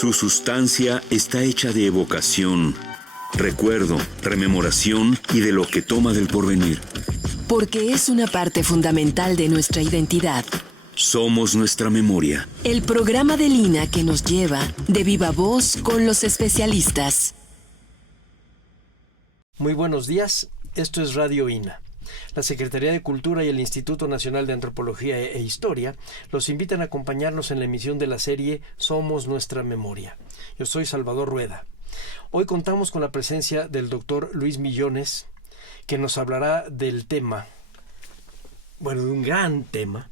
Su sustancia está hecha de evocación, recuerdo, rememoración y de lo que toma del porvenir. Porque es una parte fundamental de nuestra identidad. Somos nuestra memoria. El programa de Lina que nos lleva de viva voz con los especialistas. Muy buenos días, esto es Radio INA. La Secretaría de Cultura y el Instituto Nacional de Antropología e Historia los invitan a acompañarnos en la emisión de la serie Somos Nuestra Memoria. Yo soy Salvador Rueda. Hoy contamos con la presencia del doctor Luis Millones, que nos hablará del tema, de un gran tema,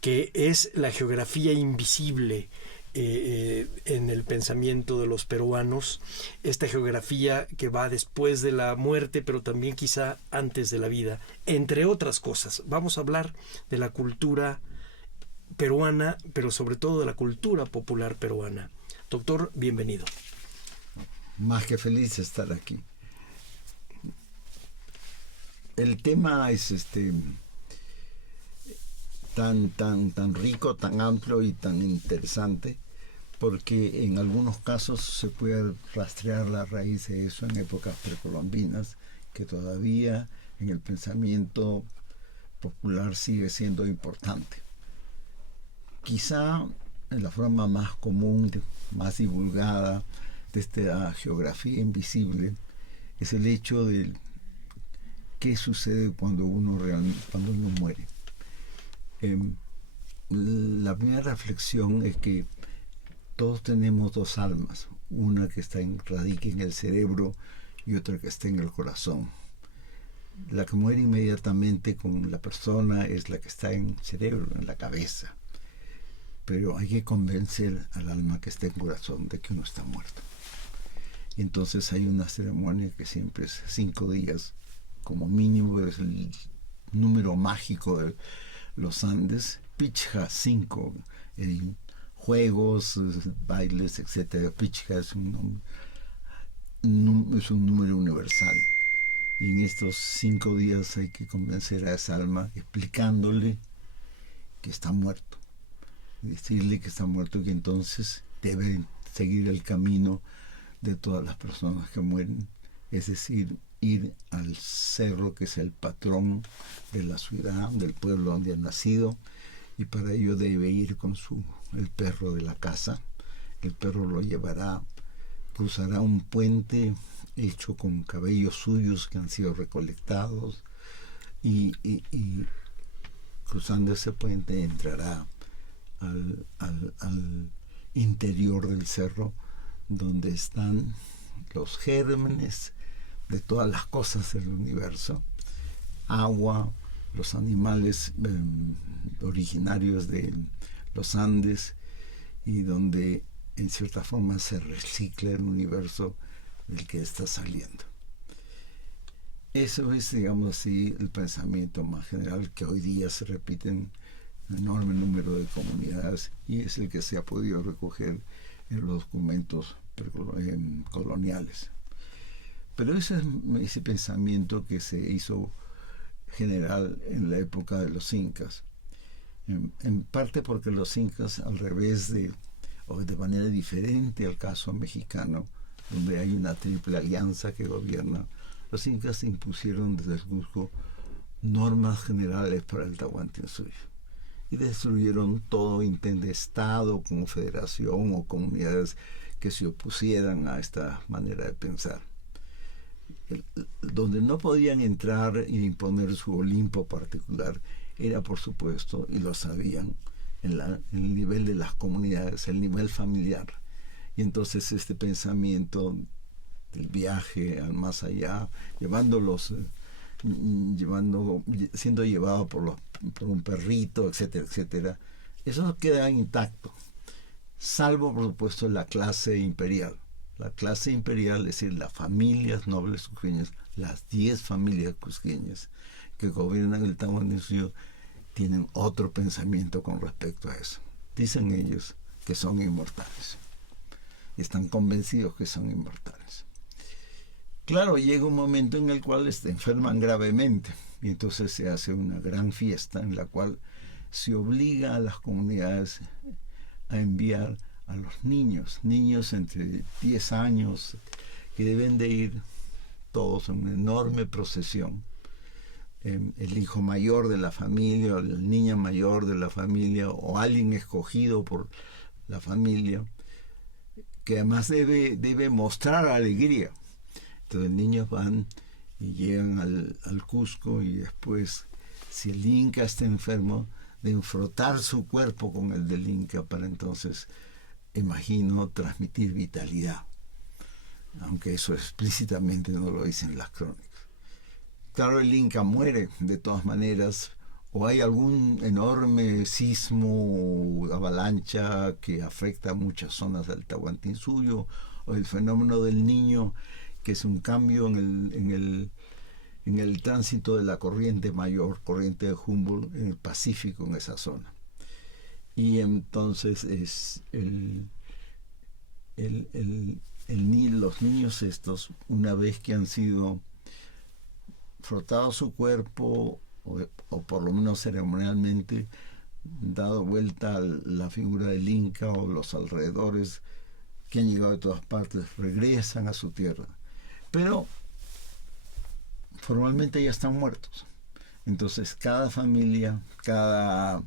que es la geografía invisible en el pensamiento de los peruanos, esta geografía que va después de la muerte, pero también quizá antes de la vida, entre otras cosas. Vamos a hablar de la cultura peruana, pero sobre todo de la cultura popular peruana. Doctor, bienvenido. Más que feliz de estar aquí. El tema es tan rico, tan amplio y tan interesante, porque en algunos casos se puede rastrear la raíz de eso en épocas precolombinas, que todavía en el pensamiento popular sigue siendo importante. Quizá en la forma más común, más divulgada de esta geografía invisible es el hecho de qué sucede cuando uno muere. La primera reflexión es que todos tenemos dos almas, una que radica en el cerebro y otra que está en el corazón. La que muere inmediatamente con la persona es la que está en el cerebro, en la cabeza, pero hay que convencer al alma que está en el corazón de que uno está muerto. Y entonces hay una ceremonia que siempre es 5 días, como mínimo es el número mágico de los Andes, Pichja 5, juegos, bailes, etc. Pichja es un número universal. Y en estos 5 días hay que convencer a esa alma explicándole que está muerto. Decirle que está muerto y que entonces debe seguir el camino de todas las personas que mueren. Es decir, ir al cerro que es el patrón de la ciudad, del pueblo donde ha nacido, y para ello debe ir con el perro de la casa. El perro lo llevará, cruzará un puente hecho con cabellos suyos que han sido recolectados y cruzando ese puente entrará al interior del cerro, donde están los gérmenes de todas las cosas del universo, agua, los animales originarios de los Andes, y donde en cierta forma se recicla el universo del que está saliendo. Eso es, digamos así, el pensamiento más general que hoy día se repite en un enorme número de comunidades y es el que se ha podido recoger en los documentos coloniales. Pero ese pensamiento que se hizo general en la época de los incas, en parte porque los incas, al revés o de manera diferente al caso mexicano, donde hay una triple alianza que gobierna, los incas impusieron desde el Cusco normas generales para el Tahuantinsuyo y destruyeron todo intento de Estado, confederación o comunidades que se opusieran a esta manera de pensar. Donde no podían entrar e imponer su Olimpo particular era, por supuesto, y lo sabían, en el nivel de las comunidades, el nivel familiar. Y entonces este pensamiento del viaje al más allá, siendo llevado por un perrito, etcétera, etcétera, eso queda intacto, salvo, por supuesto, la clase imperial. La clase imperial, es decir, las familias nobles cusqueñas, las 10 familias cusqueñas que gobiernan el Tahuantinsuyo, tienen otro pensamiento con respecto a eso. Dicen ellos que son inmortales. Están convencidos que son inmortales. Claro, llega un momento en el cual enferman gravemente y entonces se hace una gran fiesta en la cual se obliga a las comunidades a enviar a los niños entre 10 años, que deben de ir todos en una enorme procesión. El hijo mayor de la familia, o la niña mayor de la familia, o alguien escogido por la familia, que además debe mostrar alegría. Entonces niños van y llegan al Cusco, y después, si el Inca está enfermo, deben frotar su cuerpo con el del Inca para entonces, imagino, transmitir vitalidad, aunque eso explícitamente no lo dicen las crónicas. Claro, el Inca muere de todas maneras, o hay algún enorme sismo o avalancha que afecta a muchas zonas del Tahuantinsuyo, o el fenómeno del Niño, que es un cambio en el tránsito de la corriente mayor, corriente de Humboldt, en el Pacífico, en esa zona. Y entonces los niños estos, una vez que han sido frotado su cuerpo, o por lo menos ceremonialmente dado vuelta a la figura del Inca o los alrededores que han llegado de todas partes, regresan a su tierra, pero formalmente ya están muertos. Entonces cada familia, cada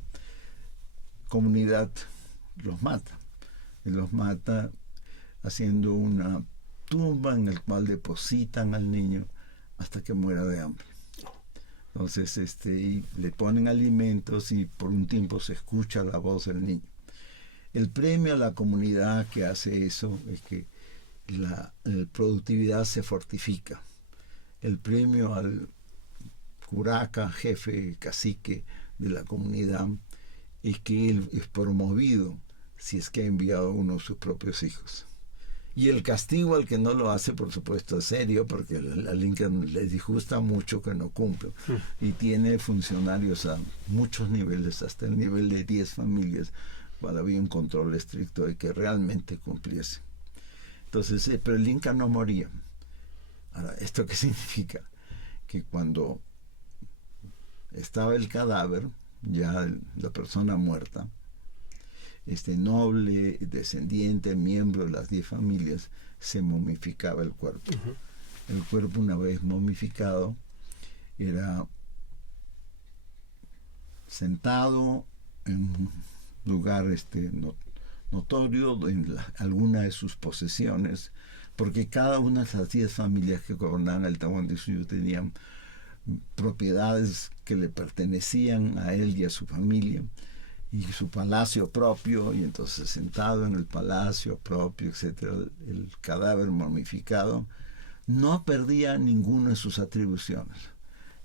comunidad los mata haciendo una tumba en la cual depositan al niño hasta que muera de hambre. Entonces y le ponen alimentos, y por un tiempo se escucha la voz del niño. El premio a la comunidad que hace eso es que la productividad se fortifica. El premio al curaca, jefe, cacique de la comunidad, es que él es promovido si es que ha enviado a uno de sus propios hijos. Y el castigo al que no lo hace, por supuesto, es serio, porque al Inca le disgusta mucho que no cumpla. Y tiene funcionarios a muchos niveles, hasta el nivel de 10 familias, cuando había un control estricto de que realmente cumpliese. Entonces, pero el Inca no moría. Ahora, ¿esto qué significa? Que cuando estaba el cadáver, ya la persona muerta, noble, descendiente, miembro de las 10 familias, se momificaba el cuerpo. El cuerpo, una vez momificado, era sentado en un lugar notorio en alguna de sus posesiones, porque cada una de las 10 familias que gobernaban el Tahuantinsuyo tenían propiedades que le pertenecían a él y a su familia, y su palacio propio, y entonces sentado en el palacio propio, etcétera, el cadáver momificado no perdía ninguna de sus atribuciones.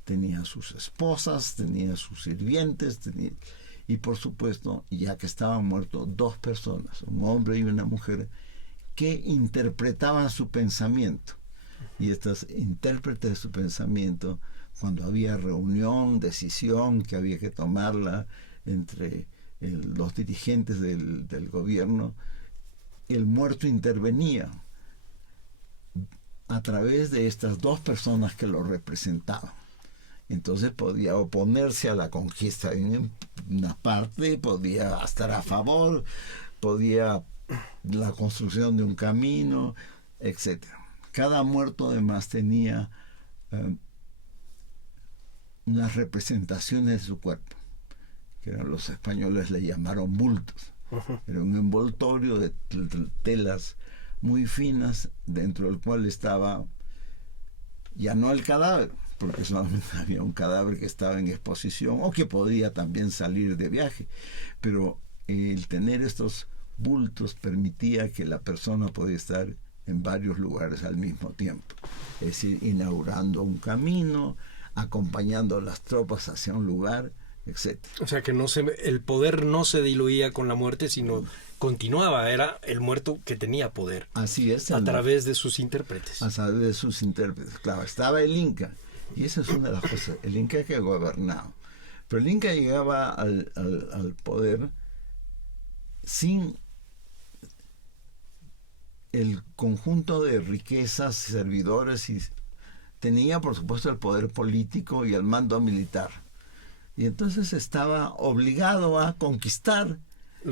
Tenía sus esposas, tenía sus sirvientes, y por supuesto, ya que estaban muertos, 2 personas, un hombre y una mujer, que interpretaban su pensamiento. Y estas intérpretes de su pensamiento, cuando había reunión, decisión que había que tomarla entre los dirigentes del gobierno, el muerto intervenía a través de estas 2 personas que lo representaban. Entonces podía oponerse a la conquista en una parte, podía estar a favor, podía la construcción de un camino, etc. Cada muerto además tenía unas representaciones de su cuerpo, que los españoles le llamaron bultos. Era un envoltorio de telas muy finas, dentro del cual estaba ya no el cadáver, porque solamente había un cadáver que estaba en exposición o que podía también salir de viaje, pero el tener estos bultos permitía que la persona podía estar en varios lugares al mismo tiempo, es decir, inaugurando un camino, acompañando a las tropas hacia un lugar, etc. O sea que el poder no se diluía con la muerte, sino continuaba, era el muerto que tenía poder. Así es. A través de sus intérpretes. A través de sus intérpretes, claro. Estaba el Inca, y esa es una de las cosas, el Inca que gobernaba. Pero el Inca llegaba al poder sin el conjunto de riquezas, servidores, y tenía por supuesto el poder político y el mando militar. Y entonces estaba obligado a conquistar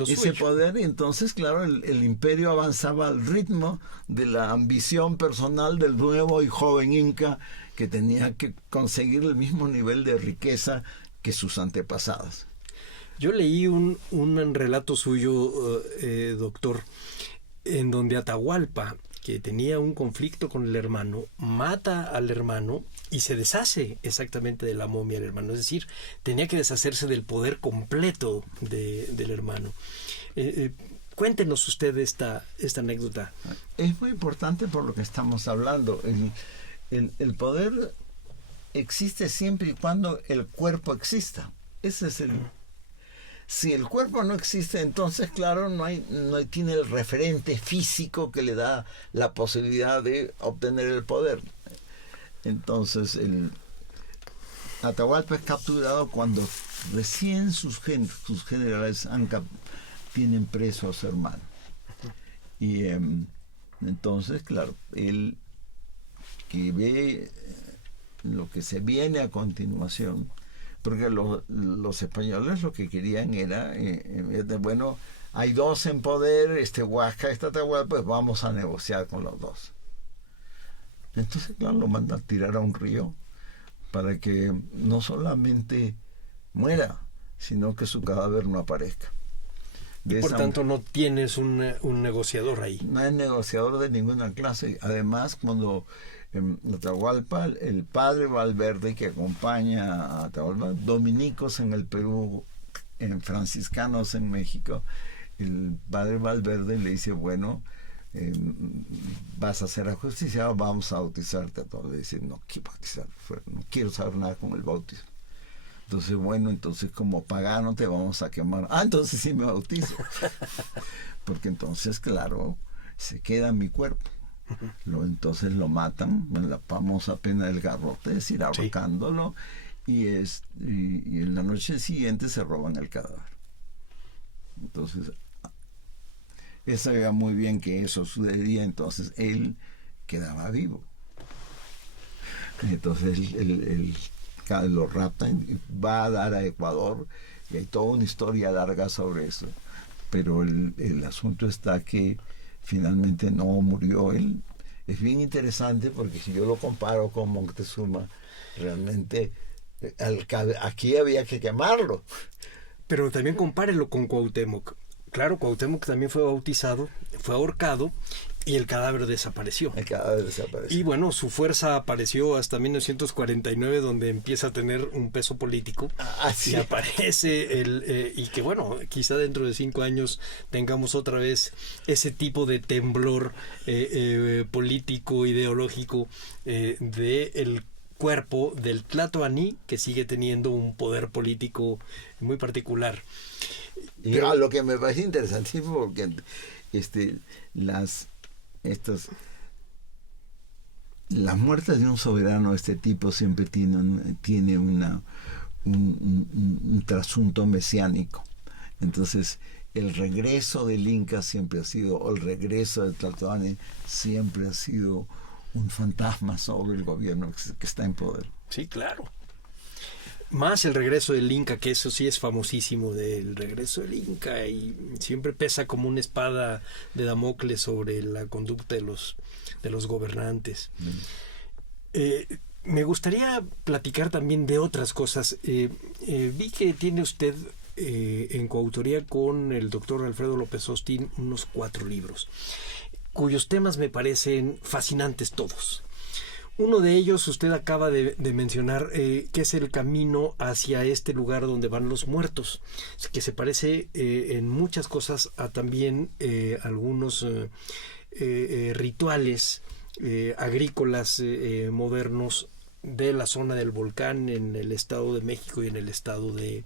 ese poder, y entonces, claro, el imperio avanzaba al ritmo de la ambición personal del nuevo y joven inca, que tenía que conseguir el mismo nivel de riqueza que sus antepasados. Yo leí un relato suyo, doctor, en donde Atahualpa, que tenía un conflicto con el hermano, mata al hermano y se deshace exactamente de la momia del hermano. Es decir, tenía que deshacerse del poder completo del hermano. Cuéntenos usted esta anécdota. Es muy importante por lo que estamos hablando. El poder existe siempre y cuando el cuerpo exista. Ese es el... Si el cuerpo no existe, entonces, claro, no tiene el referente físico que le da la posibilidad de obtener el poder. Entonces, Atahualpa es capturado cuando recién sus generales tienen preso a su hermano. Y entonces, claro, él que ve lo que se viene a continuación, porque los españoles lo que querían era, bueno, hay dos en poder, Huasca, Atahualpa, pues vamos a negociar con los dos. Entonces, claro, lo mandan a tirar a un río para que no solamente muera, sino que su cadáver no aparezca. Por tanto, no tienes un negociador ahí. No hay negociador de ninguna clase. Además, cuando Atahualpa, el padre Valverde, que acompaña a Atahualpa, dominicos en el Perú, franciscanos en México, el padre Valverde le dice, bueno, vas a ser ajusticiado, vamos a bautizarte a todos. Le dice, no quiero bautizar, no quiero saber nada con el bautismo. Entonces, bueno, entonces como pagano te vamos a quemar. Entonces sí me bautizo. Porque entonces, claro, se queda mi cuerpo. Entonces lo matan en la famosa pena del garrote, es decir, ahorcándolo, y en la noche siguiente se roban el cadáver. Entonces, él sabía muy bien que eso sucedería, entonces él quedaba vivo. Entonces lo raptan y va a dar a Ecuador, y hay toda una historia larga sobre eso, pero el asunto está que finalmente no murió él. Es bien interesante porque si yo lo comparo con Moctezuma, realmente aquí había que quemarlo. Pero también compárelo con Cuauhtémoc. Claro, Cuauhtémoc también fue bautizado, fue ahorcado y el cadáver desapareció. El cadáver desapareció. Y bueno, su fuerza apareció hasta 1949, donde empieza a tener un peso político. Sí. Y aparece y que bueno, quizá dentro de 5 años tengamos otra vez ese tipo de temblor político, ideológico del cuerpo del Tlatoani, que sigue teniendo un poder político muy particular. Y lo que me parece interesantísimo, porque las muertes de un soberano de este tipo siempre tiene un trasunto mesiánico. Entonces, el regreso del Inca siempre ha sido, o el regreso del Tlatoani siempre ha sido un fantasma sobre el gobierno que está en poder. Sí, claro. Más el regreso del Inca, que eso sí es famosísimo, del regreso del Inca, y siempre pesa como una espada de Damocles sobre la conducta de los gobernantes. Me gustaría platicar también de otras cosas. Vi que tiene usted en coautoría con el doctor Alfredo López Austin unos 4 libros, cuyos temas me parecen fascinantes todos. Uno de ellos usted acaba de mencionar, que es el camino hacia este lugar donde van los muertos, que se parece en muchas cosas a también algunos rituales agrícolas modernos de la zona del volcán en el Estado de México y en el Estado de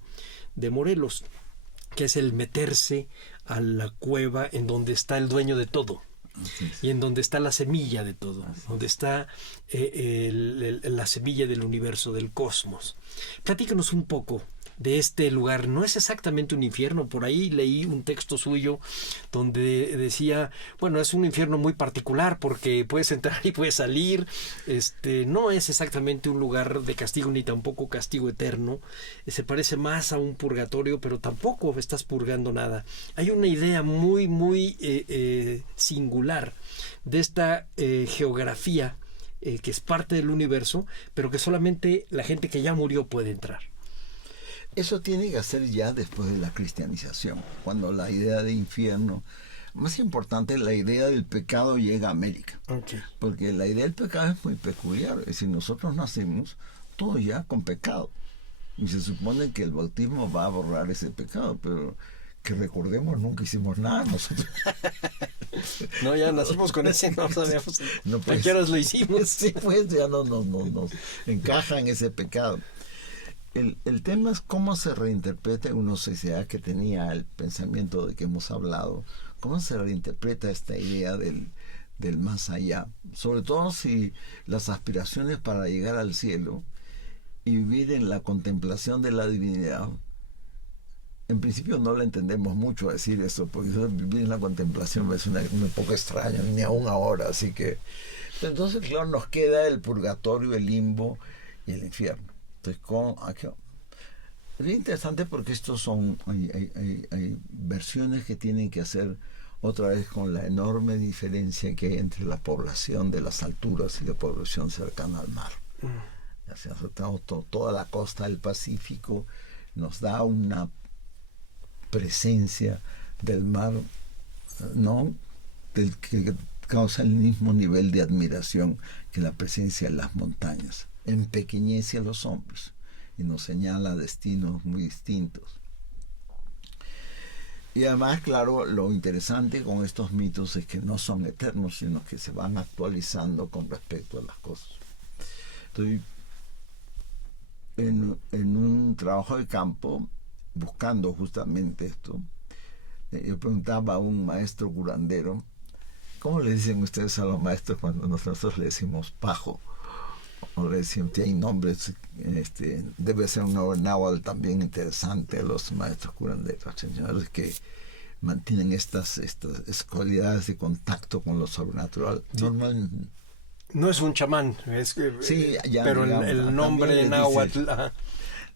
Morelos, que es el meterse a la cueva en donde está el dueño de todo. Y en donde está la semilla de todo, donde está la semilla del universo, del cosmos. Platícanos un poco de este lugar. No es exactamente un infierno. Por ahí leí un texto suyo donde decía, bueno, es un infierno muy particular porque puedes entrar y puedes salir. No es exactamente un lugar de castigo ni tampoco castigo eterno. Se parece más a un purgatorio, pero tampoco estás purgando nada. Hay una idea muy, muy singular de esta geografía que es parte del universo, pero que solamente la gente que ya murió puede entrar. Eso tiene que ser ya después de la cristianización, cuando la idea de infierno, más importante, la idea del pecado llega a América. Okay. Porque la idea del pecado es muy peculiar. Es decir, nosotros nacemos todos ya con pecado. Y se supone que el bautismo va a borrar ese pecado, pero que recordemos, nunca hicimos nada nosotros. No, ya nacimos con ese, no sabíamos no, pues, a qué horas lo hicimos. Sí, pues ya no nos encaja en ese pecado. El tema es cómo se reinterpreta en una sociedad que tenía el pensamiento de que hemos hablado, cómo se reinterpreta esta idea del más allá, sobre todo si las aspiraciones para llegar al cielo y vivir en la contemplación de la divinidad. En principio no le entendemos mucho a decir eso, porque vivir en la contemplación es una poco extraña, ni aún ahora, así que... Entonces, claro, nos queda el purgatorio, el limbo y el infierno. Entonces, es bien interesante porque estos son... Hay versiones que tienen que hacer otra vez con la enorme diferencia que hay entre la población de las alturas y la población cercana al mar. O sea, toda la costa del Pacífico nos da una presencia del mar, ¿no? Del que causa el mismo nivel de admiración que la presencia de las montañas. Empequeñece a los hombres y nos señala destinos muy distintos. Y además, claro, lo interesante con estos mitos es que no son eternos, sino que se van actualizando con respecto a las cosas. Estoy en un trabajo de campo buscando justamente esto. Yo preguntaba a un maestro curandero, ¿cómo le dicen ustedes a los maestros cuando nosotros le decimos pajo? O le decimos, hay nombres, debe ser un nombre náhuatl también interesante a los maestros curanderos, señores que mantienen estas cualidades de contacto con lo sobrenatural. Sí. Normalmente no es un chamán, sí, ya, pero digamos, el nombre náhuatl...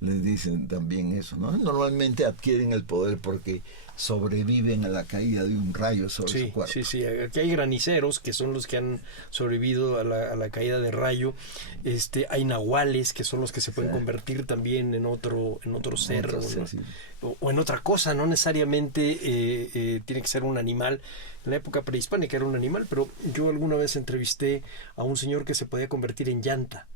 Les dicen también eso, ¿no? Normalmente adquieren el poder porque sobreviven a la caída de un rayo sobre su cuerpo. Sí. Aquí hay graniceros que son los que han sobrevivido a la caída de rayo. Hay nahuales que son los que se pueden convertir también en otro ser, o en otra cosa. No necesariamente tiene que ser un animal. En la época prehispánica era un animal, pero yo alguna vez entrevisté a un señor que se podía convertir en llanta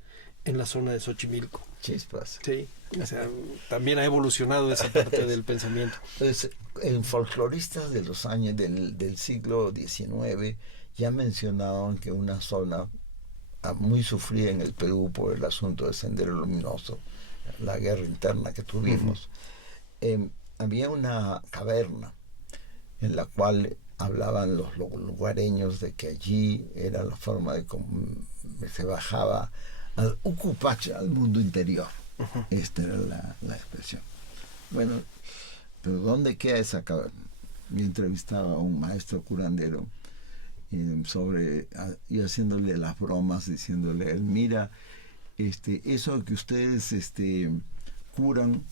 en la zona de Xochimilco. Chispas. Sí, o sea, también ha evolucionado esa parte del pensamiento. Entonces, en folcloristas de los años del siglo XIX ya mencionaban que una zona muy sufrida en el Perú por el asunto del Sendero Luminoso, la guerra interna que tuvimos, había una caverna en la cual hablaban los lugareños de que allí era la forma de cómo se bajaba al Ucupacha, al mundo interior. Esta era la expresión. Bueno, pero ¿dónde queda esa caverna? Yo entrevistaba a un maestro curandero y haciéndole las bromas, diciéndole, mira, eso que ustedes curan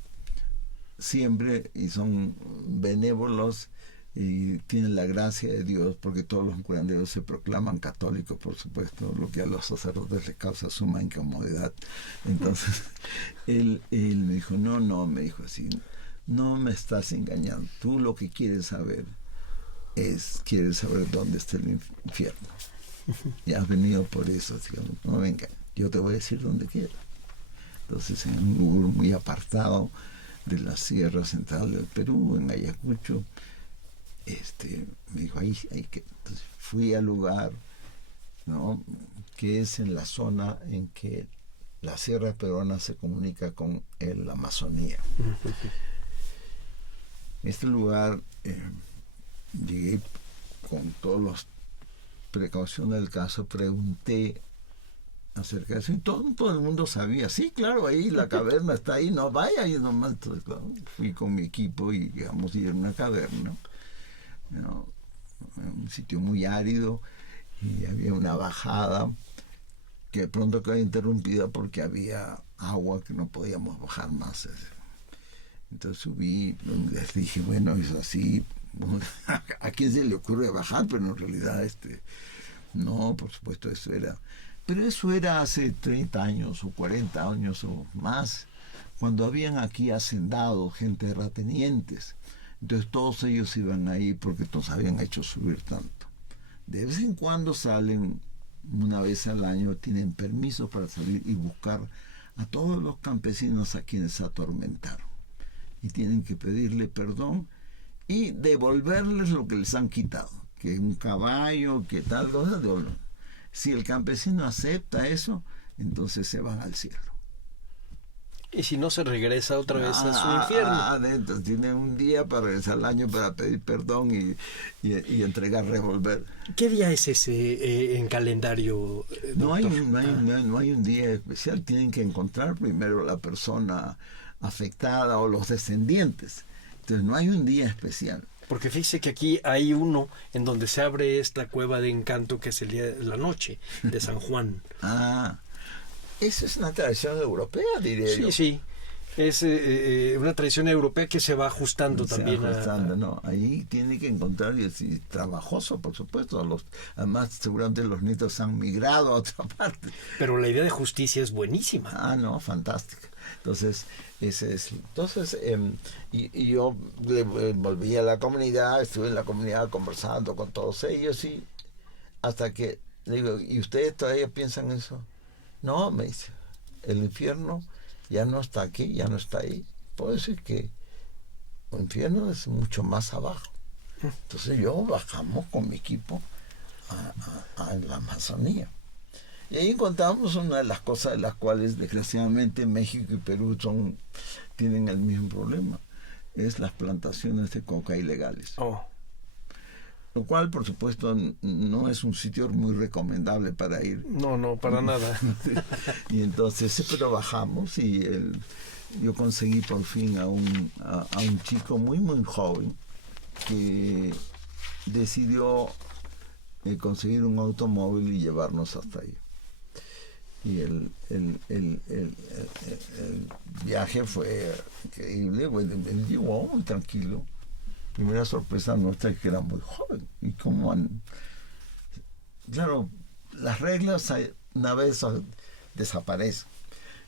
siempre y son benévolos y tienen la gracia de Dios, porque todos los curanderos se proclaman católicos, por supuesto, lo que a los sacerdotes les causa suma incomodidad. Entonces él me dijo, no, me dijo así, no me estás engañando, tú lo que quieres saber dónde está el infierno. Y has venido por eso, digamos, no venga, yo te voy a decir dónde quieras. Entonces, en un lugar muy apartado de la Sierra Central del Perú, en Ayacucho, me dijo, ahí que... Entonces fui al lugar, ¿no?, que es en la zona en que la Sierra Peruana se comunica con la Amazonía. En este lugar llegué con todas las precauciones del caso, pregunté acerca de eso. Y todo el mundo sabía, sí, claro, ahí la caverna está ahí, no vaya ahí nomás. Entonces, claro, fui con mi equipo y llegamos a ir a una caverna, ¿no? Un sitio muy árido, y había una bajada que de pronto quedó interrumpida porque había agua que no podíamos bajar más. Entonces subí, les dije, bueno, es así, ¿a quién se le ocurre bajar? Pero en realidad, no, por supuesto, pero eso era hace 30 años o 40 años o más, cuando habían aquí hacendados, gente terratenientes. Entonces todos ellos iban ahí porque nos habían hecho subir tanto. De vez en cuando salen, una vez al año, tienen permiso para salir y buscar a todos los campesinos a quienes atormentaron. Y tienen que pedirle perdón y devolverles lo que les han quitado, que un caballo, que tal cosa. Si el campesino acepta eso, entonces se van al cielo. Y si no, se regresa otra vez a su infierno. Adentro, tiene un día para regresar al año para pedir perdón y entregar revólver. ¿Qué día es ese en calendario, doctor? No hay un día especial. Tienen que encontrar primero la persona afectada o los descendientes. Entonces no hay un día especial. Porque fíjese que aquí hay uno en donde se abre esta cueva de encanto, que es el día de la noche de San Juan. Eso es una tradición europea, diría yo. Sí. Es una tradición europea que se va ajustando también. No, ahí tiene que encontrar, y es trabajoso, por supuesto. Además, seguramente los nietos han migrado a otra parte. Pero la idea de justicia es buenísima. No, fantástica. Entonces, y yo volví a la comunidad, estuve en la comunidad conversando con todos ellos, y hasta que le digo, ¿y ustedes todavía piensan eso? No, me dice, el infierno ya no está aquí, ya no está ahí. Puedo decir que el infierno es mucho más abajo. Entonces bajamos con mi equipo a la Amazonía. Y ahí encontramos una de las cosas de las cuales desgraciadamente México y Perú tienen el mismo problema. Es las plantaciones de coca ilegales. Lo cual, por supuesto, no es un sitio muy recomendable para ir. No, para nada. Y entonces, pero bajamos y yo conseguí por fin a un chico muy, muy joven que decidió conseguir un automóvil y llevarnos hasta ahí. Y el viaje fue increíble. Él llegó muy tranquilo. Primera sorpresa nuestra es que era muy joven. Y claro, las reglas una vez desaparecen.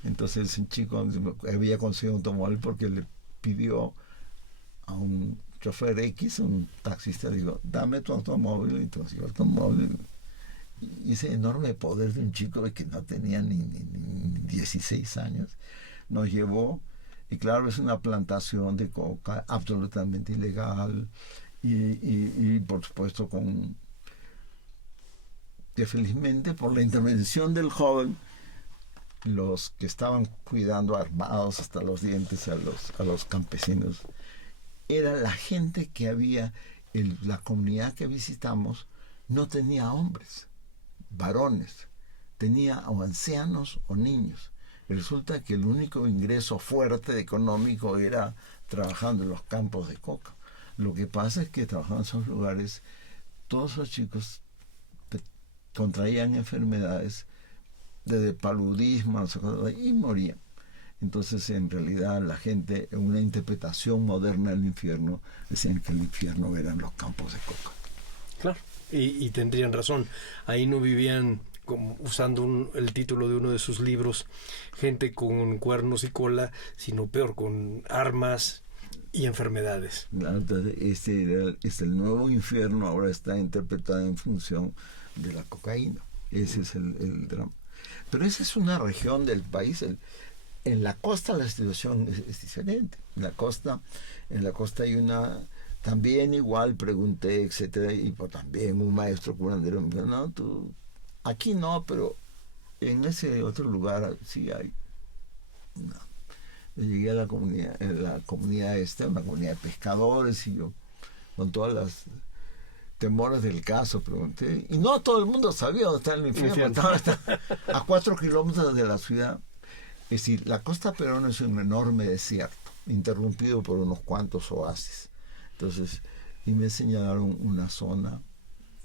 Entonces el chico había conseguido un automóvil porque le pidió a un chofer X, un taxista, digo, dame tu automóvil. Entonces el automóvil, y ese enorme poder de un chico que no tenía ni 16 años, nos llevó. Y claro, es una plantación de coca absolutamente ilegal, y por supuesto que felizmente por la intervención del joven, los que estaban cuidando armados hasta los dientes a los campesinos, era la gente que había, la comunidad que visitamos no tenía hombres, varones, tenía o ancianos o niños. Resulta que el único ingreso fuerte económico era trabajando en los campos de coca. Lo que pasa es que trabajando en esos lugares, todos los chicos contraían enfermedades de paludismo y morían. Entonces, en realidad, la gente, en una interpretación moderna del infierno, decían que el infierno eran los campos de coca. Claro, y tendrían razón. Ahí no vivían, usando el título de uno de sus libros, gente con cuernos y cola, sino peor, con armas y enfermedades. Entonces, el nuevo infierno ahora está interpretado en función de la cocaína. Ese es el drama. Pero esa es una región del país. En la costa la situación es diferente. En la costa hay una... También igual pregunté, etcétera, y también un maestro curandero me dijo, no, tú... Aquí no, pero en ese otro lugar sí hay. No. Yo llegué a una comunidad una comunidad de pescadores, y yo, con todas las temores del caso, pregunté. Y no todo el mundo sabía dónde está el infierno. Está a 4 kilómetros de la ciudad. Es decir, la costa peruana es un enorme desierto, interrumpido por unos cuantos oasis. Entonces, y me señalaron una zona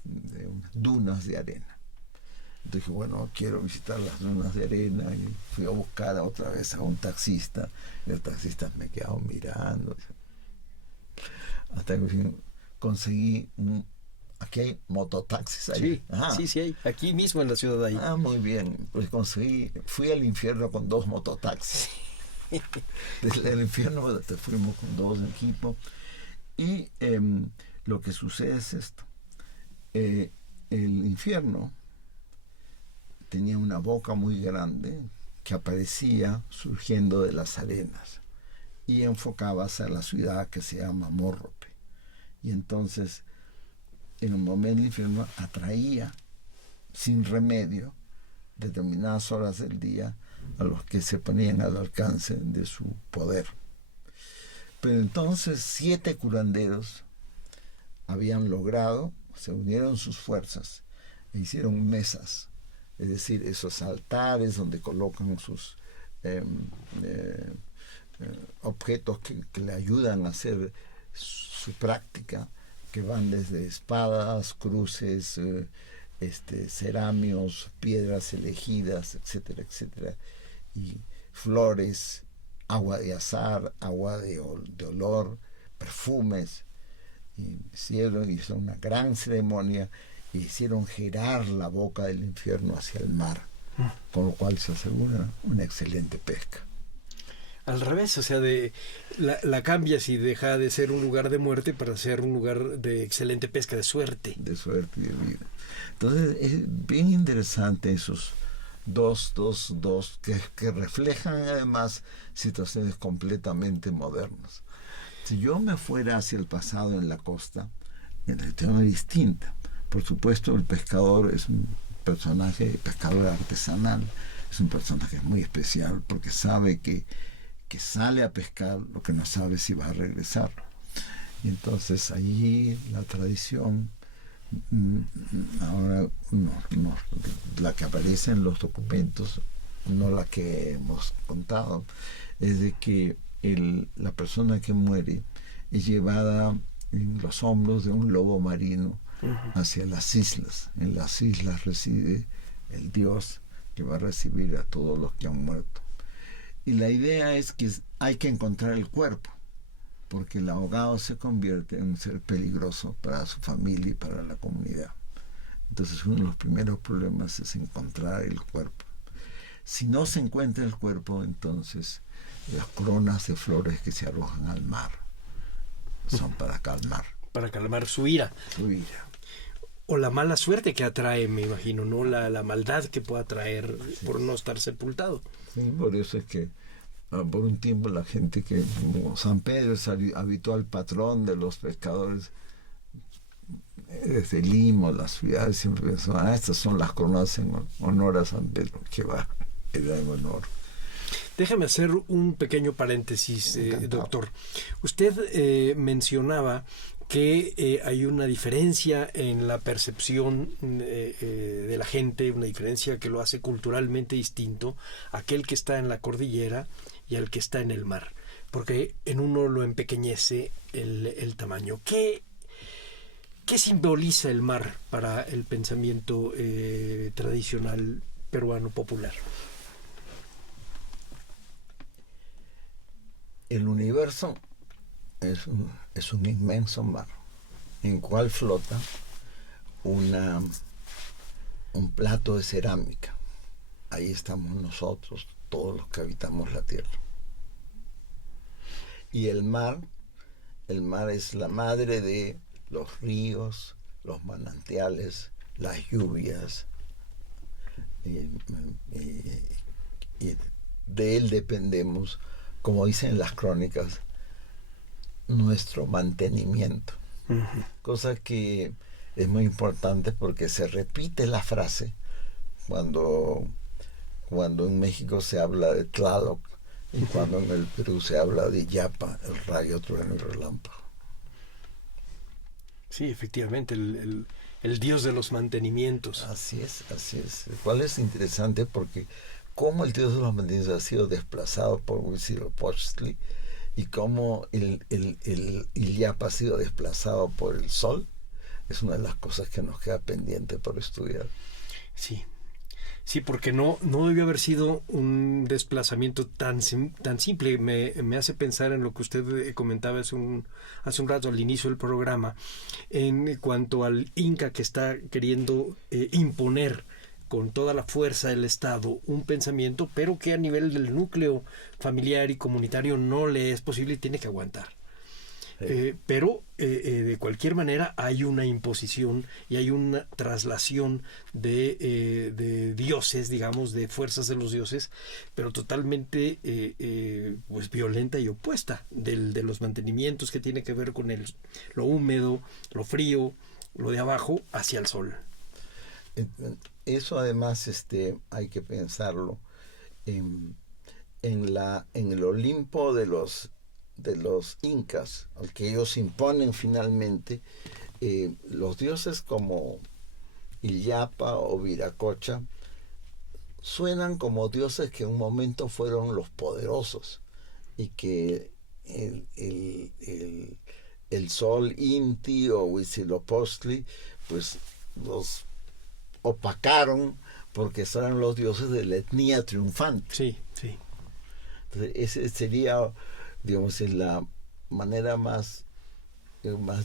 de unas dunas de arena. Entonces dije, bueno, quiero visitar las dunas de arena, y fui a buscar otra vez a un taxista, y el taxista me quedaba mirando. Hasta que conseguí aquí hay mototaxis ahí. Sí, sí hay, aquí mismo en la ciudad de ahí. Muy bien, pues fui al infierno con 2 mototaxis. Desde el infierno fuimos con 2 equipos. Y lo que sucede es esto. El infierno tenía una boca muy grande que aparecía surgiendo de las arenas y enfocaba hacia la ciudad que se llama Morrope. Y entonces, en un momento el infierno atraía sin remedio determinadas horas del día a los que se ponían al alcance de su poder. Pero entonces 7 curanderos habían logrado, se unieron sus fuerzas e hicieron mesas, es decir, esos altares donde colocan sus objetos que le ayudan a hacer su práctica, que van desde espadas, cruces, ceramios, piedras elegidas, etcétera, etcétera, y flores, agua de azahar, agua de olor, perfumes. Y hizo una gran ceremonia y hicieron girar la boca del infierno hacia el mar, con lo cual se asegura una excelente pesca. Al revés, o sea, la cambias y deja de ser un lugar de muerte para ser un lugar de excelente pesca, de suerte. De suerte y de vida. Entonces es bien interesante esos dos que reflejan además situaciones completamente modernas. Si yo me fuera hacia el pasado en la costa, la situación es distinta. Por supuesto, el pescador es un pescador artesanal, es un personaje muy especial porque sabe que sale a pescar, lo que no sabe si va a regresar. Y entonces allí la tradición, ahora no, la que aparece en los documentos, no la que hemos contado, es de que la persona que muere es llevada en los hombros de un lobo marino hacia las islas. En las islas reside el Dios que va a recibir a todos los que han muerto. Y la idea es que hay que encontrar el cuerpo, porque el ahogado se convierte en un ser peligroso para su familia y para la comunidad. Entonces uno de los primeros problemas es encontrar el cuerpo. Si no se encuentra el cuerpo, entonces las coronas de flores que se arrojan al mar son para calmar. Para calmar su ira. Su ira. O la mala suerte que atrae, me imagino, ¿no? La maldad que pueda traer por no estar sepultado. Sí, por eso es que por un tiempo la gente que, como San Pedro es habitual patrón de los pescadores, desde Lima, las ciudades, siempre pensaban, estas son las coronas en honor a San Pedro, que va, era en honor. Déjame hacer un pequeño paréntesis, doctor. Usted mencionaba que hay una diferencia en la percepción de la gente, una diferencia que lo hace culturalmente distinto aquel que está en la cordillera y al que está en el mar, porque en uno lo empequeñece el tamaño. ¿Qué simboliza el mar para el pensamiento tradicional peruano popular? El universo es un inmenso mar en cual flota un plato de cerámica. Ahí estamos nosotros, todos los que habitamos la tierra. Y el mar es la madre de los ríos, los manantiales, las lluvias, y de él dependemos, como dicen las crónicas, nuestro mantenimiento. Cosa que es muy importante porque se repite la frase cuando en México se habla de Tlaloc y cuando en el Perú se habla de Yapa, el rayo, trueno y relámpago. Sí, efectivamente, el dios de los mantenimientos. Así es, así es. Lo cual es interesante porque cómo el dios de los mantenimientos ha sido desplazado por Huitzilopochtli y cómo el Illapa ha sido desplazado por el sol, es una de las cosas que nos queda pendiente por estudiar. Sí. Sí, porque no debió haber sido un desplazamiento tan simple. Me hace pensar en lo que usted comentaba hace un rato al inicio del programa, en cuanto al Inca que está queriendo imponer con toda la fuerza del Estado un pensamiento, pero que a nivel del núcleo familiar y comunitario no le es posible y tiene que aguantar. Pero de cualquier manera hay una imposición y hay una traslación de dioses, digamos, de fuerzas de los dioses, pero totalmente pues violenta y opuesta de los mantenimientos que tiene que ver con lo húmedo, lo frío, lo de abajo hacia el sol. Eso además hay que pensarlo en el Olimpo de los incas, al que ellos imponen finalmente, los dioses como Illapa o Viracocha suenan como dioses que en un momento fueron los poderosos y que el sol Inti o Huitzilopochtli pues los opacaron porque eran los dioses de la etnia triunfante. Sí, sí. Entonces, ese sería, digamos, es la manera más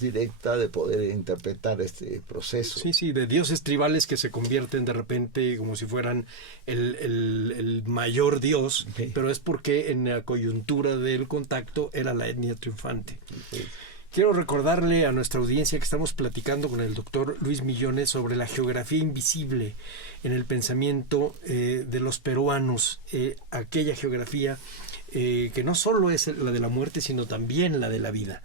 directa de poder interpretar este proceso. Sí, de dioses tribales que se convierten de repente como si fueran el mayor dios, Okay. pero es porque en la coyuntura del contacto era la etnia triunfante. Okay. Quiero recordarle a nuestra audiencia que estamos platicando con el doctor Luis Millones sobre la geografía invisible en el pensamiento de los peruanos, aquella geografía que no solo es la de la muerte, sino también la de la vida.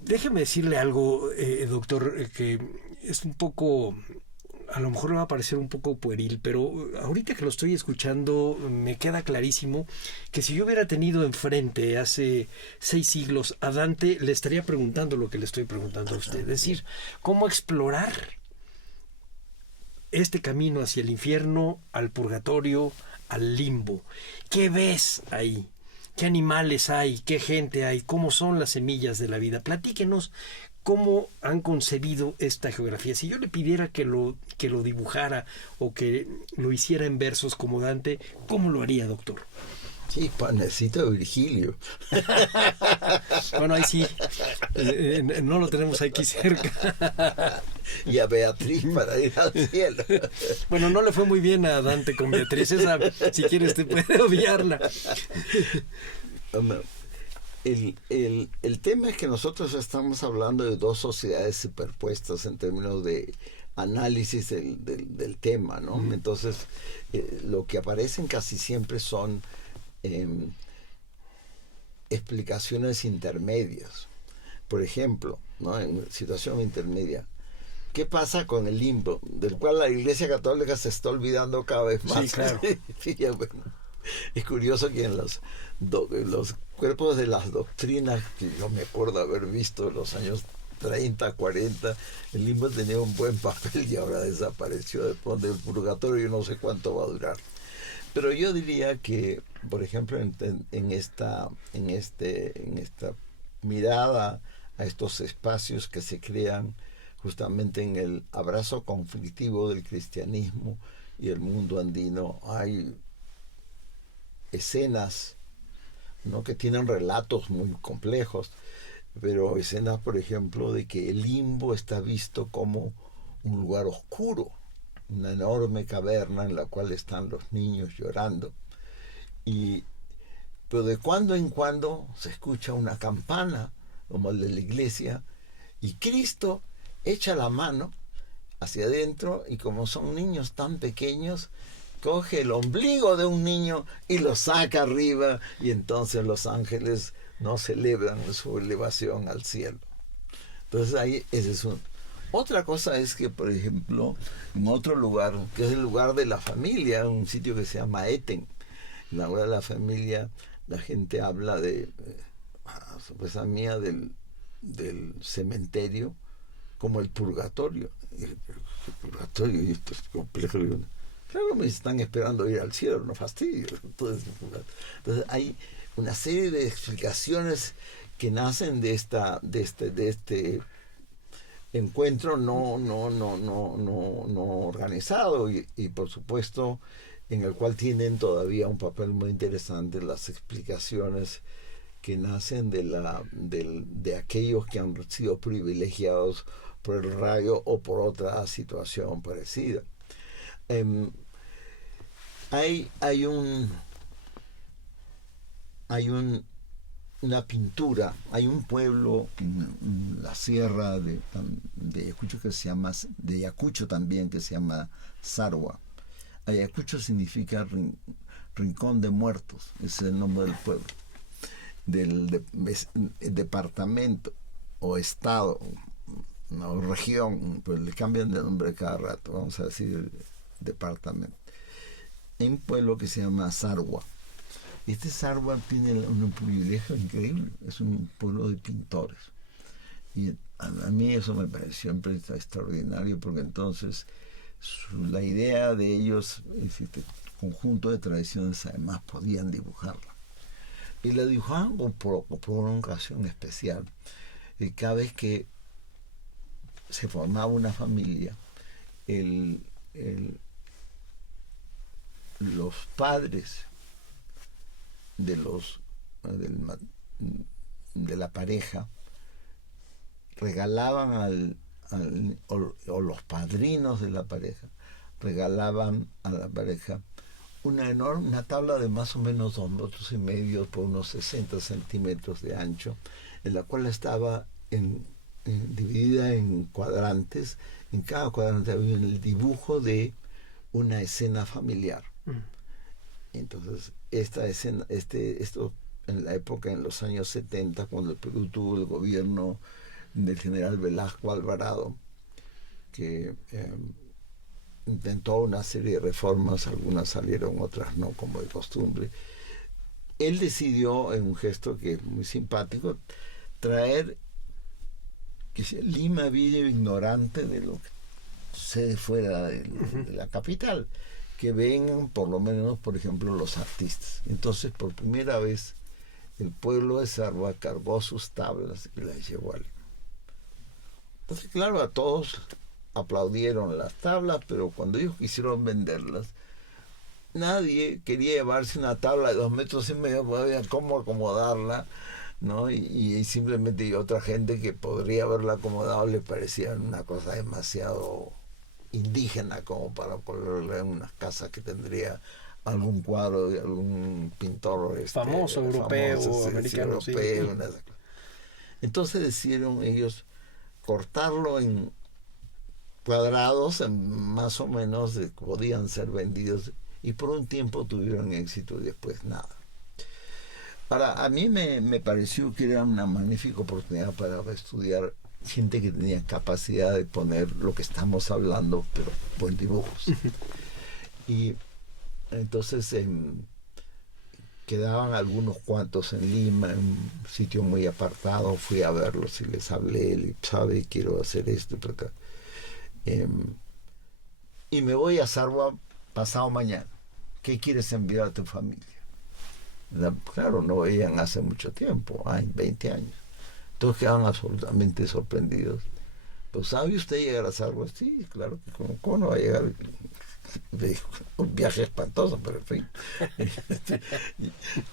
Déjeme decirle algo, doctor, que es un poco, a lo mejor le va a parecer un poco pueril, pero ahorita que lo estoy escuchando me queda clarísimo que si yo hubiera tenido enfrente hace 6 siglos a Dante, le estaría preguntando lo que le estoy preguntando a usted. Es decir, ¿cómo explorar este camino hacia el infierno, al purgatorio, al limbo? ¿Qué ves ahí? ¿Qué animales hay? ¿Qué gente hay? ¿Cómo son las semillas de la vida? Platíquenos cómo han concebido esta geografía. Si yo le pidiera que lo dibujara o que lo hiciera en versos como Dante, ¿cómo lo haría, doctor? Sí, panecito de Virgilio. Bueno, ahí sí, no lo tenemos aquí cerca. Y a Beatriz para ir al cielo. Bueno, no le fue muy bien a Dante con Beatriz, esa, si quieres te puede obviarla. El tema es que nosotros estamos hablando de dos sociedades superpuestas en términos de análisis del tema, ¿no? Entonces, lo que aparecen casi siempre son explicaciones intermedias. Por ejemplo, ¿no? En situación intermedia, ¿qué pasa con el limbo, del cual la Iglesia Católica se está olvidando cada vez más? Sí, claro. Sí, bueno, es curioso que en los cuerpos de las doctrinas que yo me acuerdo haber visto en los años 30, 40, el limbo tenía un buen papel y ahora desapareció después del purgatorio y no sé cuánto va a durar. Pero yo diría que, por ejemplo, en esta mirada a estos espacios que se crean justamente en el abrazo conflictivo del cristianismo y el mundo andino, hay escenas, ¿no?, que tienen relatos muy complejos, pero escenas, por ejemplo, de que el limbo está visto como un lugar oscuro, una enorme caverna en la cual están los niños llorando, pero de cuando en cuando se escucha una campana como el de la iglesia y Cristo echa la mano hacia adentro y como son niños tan pequeños, coge el ombligo de un niño y lo saca arriba y entonces los ángeles no celebran su elevación al cielo. Entonces ahí ese es un... Otra cosa es que, por ejemplo, en otro lugar, que es el lugar de la familia, un sitio que se llama Eten, en la hora de la familia, la gente habla de, sorpresa mía, del del cementerio como el purgatorio. El purgatorio, y esto es complejo. Claro, me están esperando ir al cielo, no fastidio. Entonces hay una serie de explicaciones que nacen de este encuentro no organizado y por supuesto en el cual tienen todavía un papel muy interesante las explicaciones que nacen de aquellos que han sido privilegiados por el rayo o por otra situación parecida. Hay una pintura, hay un pueblo en la sierra de Ayacucho de Ayacucho también, que se llama Sarwa. Ayacucho significa rincón de muertos, ese es el nombre del pueblo, del departamento o estado, no, región, pues le cambian de nombre cada rato, vamos a decir departamento. Hay un pueblo que se llama Sarwa. Este Sarwa tiene un privilegio increíble, es un pueblo de pintores. Y a mí eso me pareció siempre extraordinario, porque entonces la idea de ellos, este conjunto de tradiciones, además podían dibujarla. Y la dibujaban por una ocasión especial. Y cada vez que se formaba una familia, los padres de la pareja regalaban o los padrinos de la pareja regalaban a la pareja una tabla de más o menos 2,5 metros por unos 60 centímetros de ancho, en la cual estaba dividida en cuadrantes. En cada cuadrante había el dibujo de una escena familiar. Entonces, esta escena, esto en la época, en los años 70, cuando el Perú tuvo el gobierno del general Velasco Alvarado, que intentó una serie de reformas, algunas salieron, otras no, como de costumbre. Él decidió, en un gesto que es muy simpático, traer que Lima vive ignorante de lo que sucede fuera de la capital, que vengan por lo menos, por ejemplo, los artistas. Entonces, por primera vez, el pueblo de Sarwa cargó sus tablas y las llevó a Lima. Entonces, claro, a todos aplaudieron las tablas, pero cuando ellos quisieron venderlas, nadie quería llevarse una tabla de 2,5 metros, no sabía cómo acomodarla, ¿no? Y simplemente otra gente que podría haberla acomodado le parecía una cosa demasiado indígena como para ponerle en unas casas que tendría algún cuadro de algún pintor famoso, europeo, famoso, americano, sí, europeo, sí. Entonces decidieron ellos cortarlo en cuadrados más o menos podían ser vendidos, y por un tiempo tuvieron éxito y después nada. Ahora, a mí me pareció que era una magnífica oportunidad para estudiar gente que tenía capacidad de poner lo que estamos hablando, pero buen dibujos. Y entonces quedaban algunos cuantos en Lima, en un sitio muy apartado. Fui a verlos y les hablé, sabe, quiero hacer esto por acá. Y me voy a Sarwa pasado mañana. ¿Qué quieres enviar a tu familia? Claro, no veían hace mucho tiempo, hay 20 años. Todos quedaban absolutamente sorprendidos. Pues, ¿sabe usted llegar a Sarwa? Sí, claro, ¿cómo no va a llegar? Un viaje espantoso, pero en fin.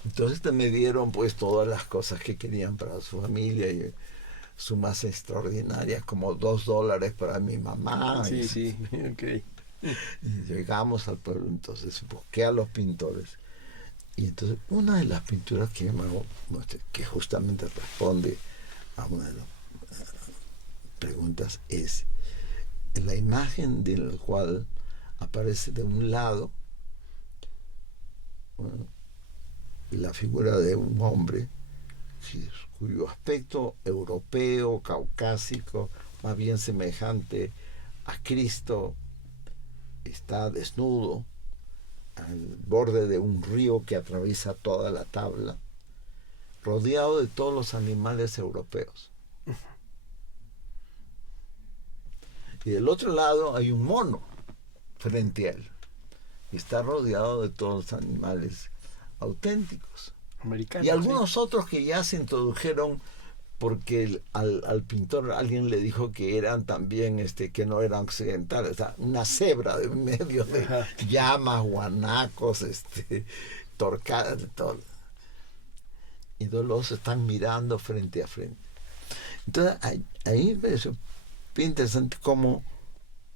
Entonces me dieron pues todas las cosas que querían para su familia, y sumas extraordinarias como $2 para mi mamá. Sí, ok. Llegamos al pueblo, entonces busqué a los pintores, y entonces una de las pinturas que que justamente responde a una de las preguntas es la imagen del cual aparece de un lado la figura de un hombre cuyo aspecto europeo, caucásico, más bien semejante a Cristo, está desnudo al borde de un río que atraviesa toda la tabla, rodeado de todos los animales europeos. Y del otro lado hay un mono frente a él. Y está rodeado de todos los animales auténticos. Americano, y algunos otros que ya se introdujeron porque al pintor alguien le dijo que eran también que no eran occidentales, o sea, una cebra de medio de llamas, guanacos, torcadas, de todo. Y todos los están mirando frente a frente. Entonces ahí es bien interesante cómo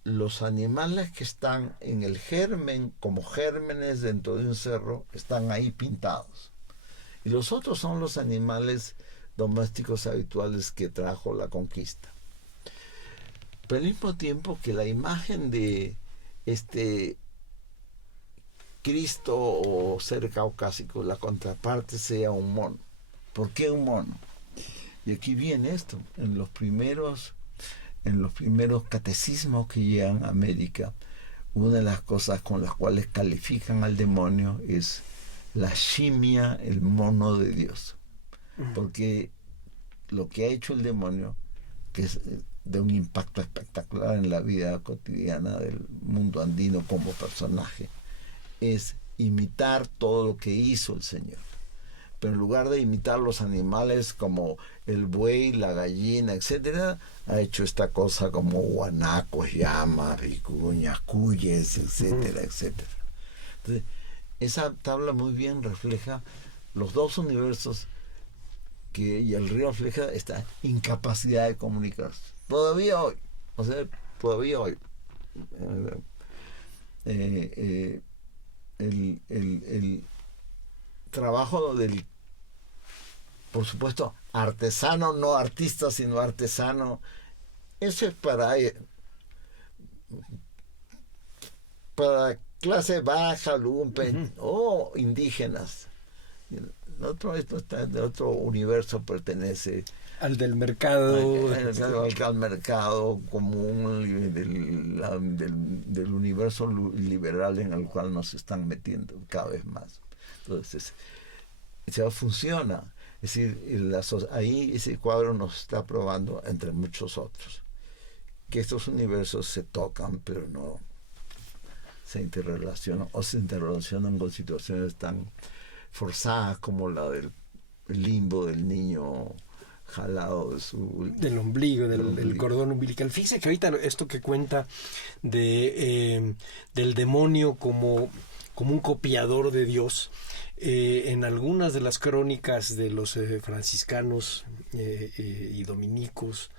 los animales que están en el germen, como gérmenes dentro de un cerro, están ahí pintados. Y los otros son los animales domésticos habituales que trajo la conquista. Pero al mismo tiempo que la imagen de Cristo o ser caucásico, la contraparte sea un mono. ¿Por qué un mono? Y aquí viene esto, en los primeros catecismos que llegan a América, una de las cosas con las cuales califican al demonio es la simia, el mono de Dios. Porque lo que ha hecho el demonio, que es de un impacto espectacular en la vida cotidiana del mundo andino como personaje, es imitar todo lo que hizo el Señor. Pero en lugar de imitar los animales como el buey, la gallina, etcétera, ha hecho esta cosa como guanacos, llamas, vicuñas, cuyes, etcétera, etcétera. Entonces, esa tabla muy bien refleja los dos universos y el río refleja esta incapacidad de comunicarse. Todavía hoy, el trabajo del, por supuesto, artesano, no artista, sino artesano, eso es para clase baja, lumpen, o indígenas. El otro universo pertenece al del mercado, al mercado común del universo liberal en el cual nos están metiendo cada vez más. Entonces, funciona. Es decir, ahí ese cuadro nos está probando, entre muchos otros, que estos universos se tocan, pero no se interrelacionan, o se interrelacionan con situaciones tan forzadas como la del limbo del niño jalado del ombligo, del cordón umbilical. Fíjese que ahorita esto que cuenta del demonio como un copiador de Dios, en algunas de las crónicas de los franciscanos y dominicos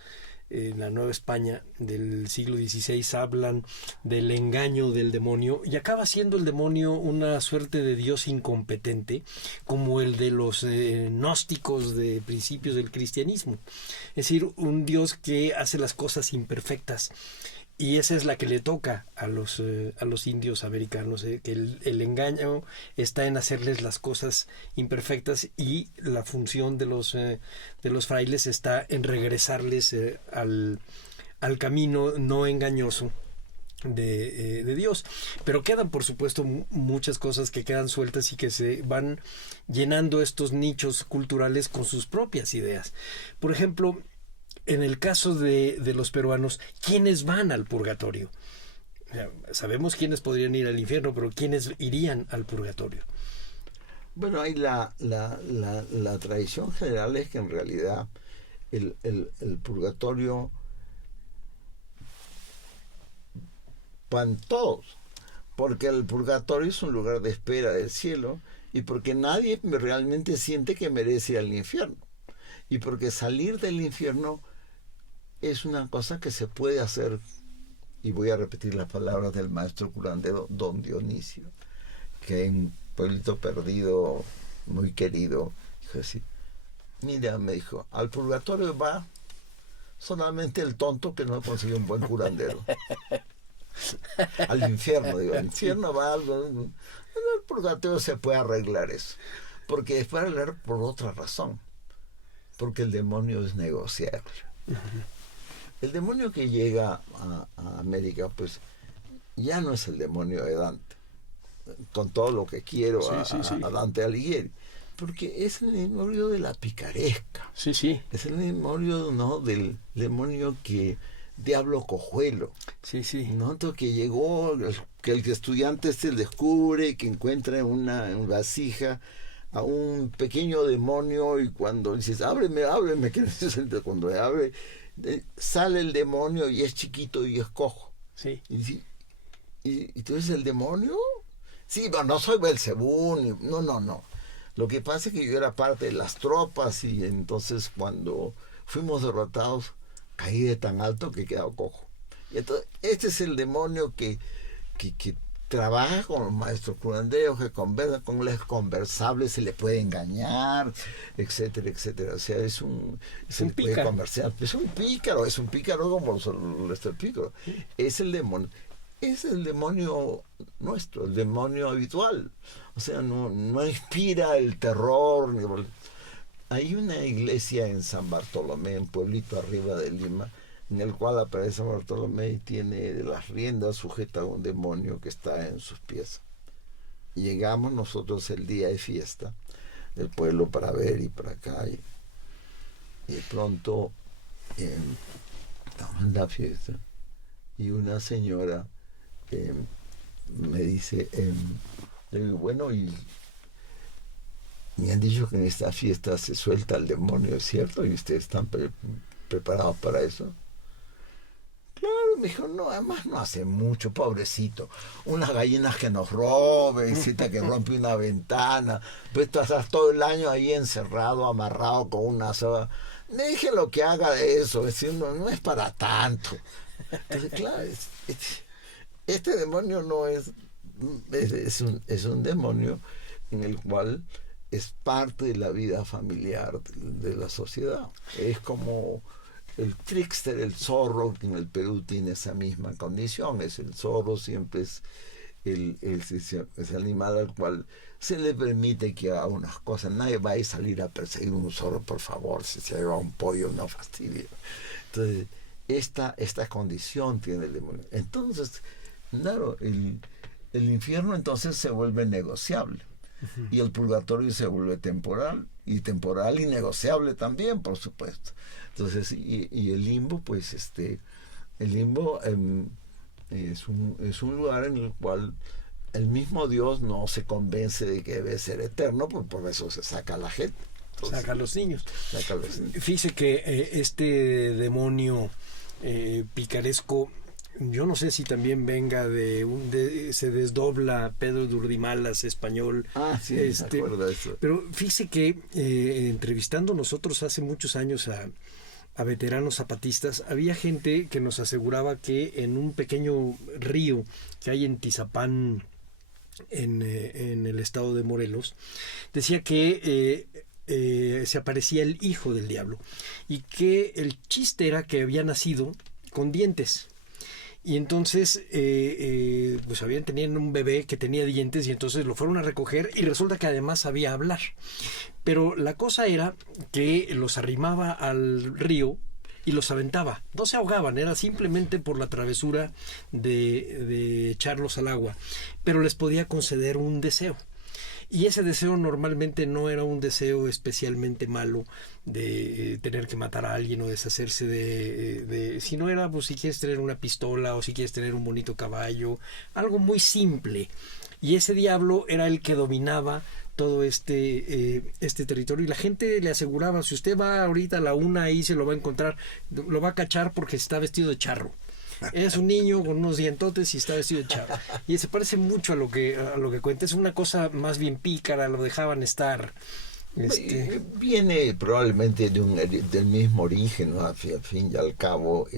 en la Nueva España del siglo XVI hablan del engaño del demonio, y acaba siendo el demonio una suerte de Dios incompetente, como el de los gnósticos de principios del cristianismo. Es decir, un Dios que hace las cosas imperfectas. Y esa es la que le toca a los indios americanos, que el engaño está en hacerles las cosas imperfectas, y la función de los frailes está en regresarles al camino no engañoso de Dios. Pero quedan, por supuesto, muchas cosas que quedan sueltas y que se van llenando estos nichos culturales con sus propias ideas. Por ejemplo, en el caso de los peruanos, ¿quiénes van al purgatorio? O sea, sabemos quiénes podrían ir al infierno, pero ¿quiénes irían al purgatorio? Bueno, hay la tradición general es que en realidad el purgatorio van todos, porque el purgatorio es un lugar de espera del cielo, y porque nadie realmente siente que merece ir al infierno, y porque salir del infierno es una cosa que se puede hacer. Y voy a repetir las palabras del maestro curandero Don Dionisio, que en un pueblito perdido muy querido dijo así: mira, me dijo, al purgatorio va solamente el tonto que no consiguió un buen curandero. Al infierno, digo, al infierno va algo. En el purgatorio se puede arreglar eso, porque se puede arreglar por otra razón, porque el demonio es negociable. El demonio que llega a América, pues ya no es el demonio de Dante, con todo lo que quiero a Dante Alighieri, Porque es el memorio de la picaresca. Sí, sí. Es el memorio, ¿no?, del demonio diablo cojuelo. Sí, sí. ¿No? Entonces, que llegó, que el estudiante se descubre, que encuentra en una vasija a un pequeño demonio, y cuando dices, ábreme, que cuando abre, sale el demonio y es chiquito y es cojo. Sí. ¿Y tú eres el demonio? Sí, pero no soy Belcebú, no. Lo que pasa es que yo era parte de las tropas, y entonces cuando fuimos derrotados caí de tan alto que he quedado cojo. Y entonces este es el demonio que trabaja con los maestros curanderos, que conversa con los conversables, se le puede engañar, etcétera, etcétera. O sea, es un pícaro. Es un pícaro como los pícaros. Es el demonio. Es el demonio nuestro, el demonio habitual. O sea, no inspira el terror. Hay una iglesia en San Bartolomé, un pueblito arriba de Lima, en el cual aparece San Bartolomé y tiene de las riendas sujeta a un demonio que está en sus pies. Y llegamos nosotros el día de fiesta del pueblo para ver y para acá. Y de pronto estamos en la fiesta y una señora me dice, bueno, y me han dicho que en esta fiesta se suelta el demonio, ¿es cierto? ¿Y ustedes están preparados para eso? Claro, me dijo, no, además no hace mucho, pobrecito. Unas gallinas que nos roben, que rompe una ventana, pues tú estás todo el año ahí encerrado, amarrado con una soga. Déjelo que haga eso, es decir, no es para tanto. Entonces, claro, este demonio no es un demonio en el cual es parte de la vida familiar de la sociedad. Es como el trickster, el zorro, que en el Perú tiene esa misma condición. El zorro siempre es el animal al cual se le permite que haga unas cosas. Nadie va a salir a perseguir un zorro, por favor, si se lleva un pollo, no fastidia. Entonces, esta condición tiene el demonio. Entonces, claro, el infierno entonces se vuelve negociable. Uh-huh. Y el purgatorio se vuelve temporal y negociable también, por supuesto. Entonces, y el limbo, pues el limbo es un lugar en el cual el mismo Dios no se convence de que debe ser eterno, pues por eso se saca a la gente. Entonces, saca a los niños. Fíjese que este demonio picaresco, yo no sé si también venga se desdobla Pedro de Urdimalas, español. Sí, me acuerdo de eso. Pero fíjese que entrevistando nosotros hace muchos años a veteranos zapatistas, había gente que nos aseguraba que en un pequeño río que hay en Tizapán, en el estado de Morelos, decía que se aparecía el hijo del diablo y que el chiste era que había nacido con dientes. Y entonces pues tenían un bebé que tenía dientes, y entonces lo fueron a recoger, y resulta que además sabía hablar. Pero la cosa era que los arrimaba al río y los aventaba. No se ahogaban, era simplemente por la travesura de echarlos al agua. Pero les podía conceder un deseo. Y ese deseo normalmente no era un deseo especialmente malo de tener que matar a alguien o deshacerse de si no era, pues, si quieres tener una pistola o si quieres tener un bonito caballo, algo muy simple. Y ese diablo era el que dominaba todo este territorio, y la gente le aseguraba, si usted va ahorita a la una, ahí se lo va a encontrar, lo va a cachar porque está vestido de charro. Es un niño con unos dientotes y está vestido de charro. Y se parece mucho a lo que cuenta. Es una cosa más bien pícara, lo dejaban estar. Viene probablemente del mismo origen, ¿no? Al fin y al cabo,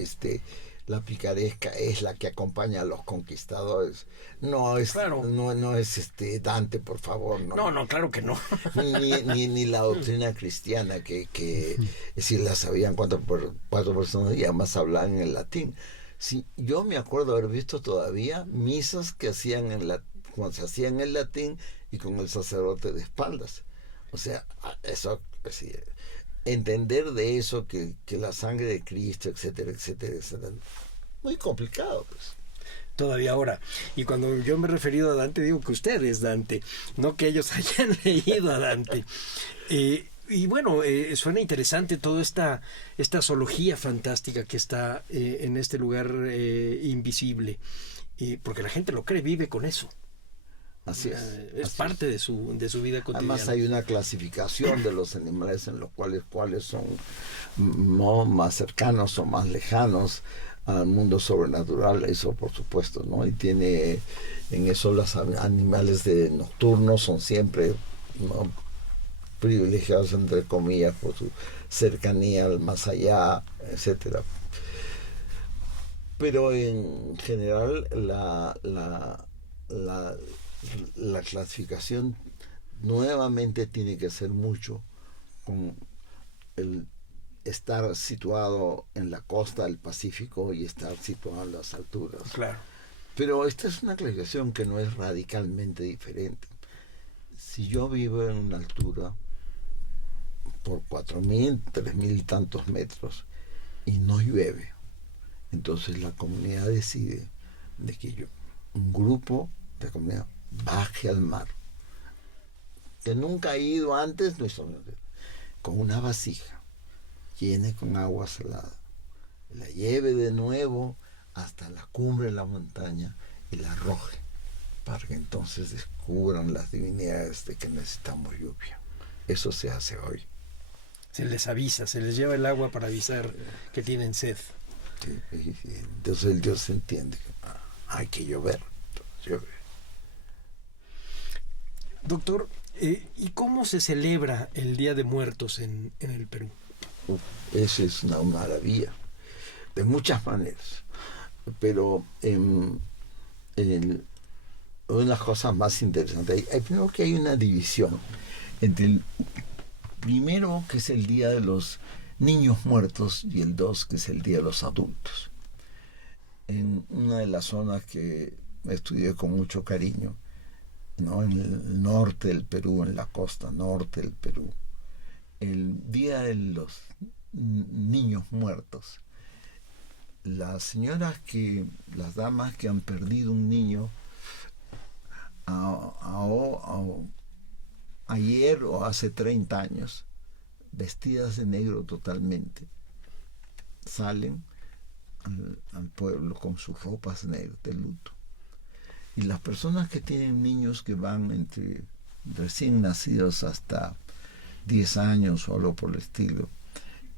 la picaresca es la que acompaña a los conquistadores. No es, claro. no es Dante, por favor. No, claro que no. Ni la doctrina cristiana, que si la sabían cuatro personas y además hablaban en latín. Sí, yo me acuerdo haber visto todavía misas que cuando se hacían en latín y con el sacerdote de espaldas. O sea, eso, sí, entender de eso que la sangre de Cristo, etcétera, etcétera, etcétera, muy complicado, pues. todavía ahora. Y cuando yo me he referido a Dante, digo que usted es Dante, no que ellos hayan leído a Dante. Y bueno, suena interesante toda esta zoología fantástica que está en este lugar invisible, porque la gente lo cree, vive con eso. Así es. Es así parte de su vida cotidiana. Además hay una clasificación de los animales en los cuáles son no más cercanos o más lejanos al mundo sobrenatural, eso por supuesto, ¿no? Y tiene en eso los animales nocturnos son siempre, ¿no?, privilegiados entre comillas por su cercanía al más allá, etcétera. Pero en general la clasificación nuevamente tiene que ser mucho con el estar situado en la costa del Pacífico y estar situado en las alturas. Claro. Pero esta es una clasificación que no es radicalmente diferente. Si yo vivo en una altura por 4.000, 3.000 y tantos metros y no llueve, entonces la comunidad decide de que un grupo de comunidad baje al mar, que nunca ha ido antes, con una vasija, llene con agua salada, la lleve de nuevo hasta la cumbre de la montaña y la arroje, para que entonces descubran las divinidades de que necesitamos lluvia. Eso se hace hoy. Se les avisa, se les lleva el agua para avisar que tienen sed. Sí, y entonces el Dios entiende que hay que llover. Llueve. Doctor, ¿y cómo se celebra el Día de Muertos en el Perú? Eso es una maravilla, de muchas maneras. Pero una de las cosas más interesantes, primero que hay una división entre el primero, que es el Día de los Niños Muertos, y el 2, que es el Día de los Adultos. En una de las zonas que estudié con mucho cariño, ¿no?, en el norte del Perú, en la costa norte del Perú, el Día de los Niños Muertos, las damas que han perdido un niño ayer o hace 30 años, vestidas de negro totalmente, salen al pueblo con sus ropas negras de luto. Y las personas que tienen niños que van entre recién nacidos hasta 10 años o algo por el estilo,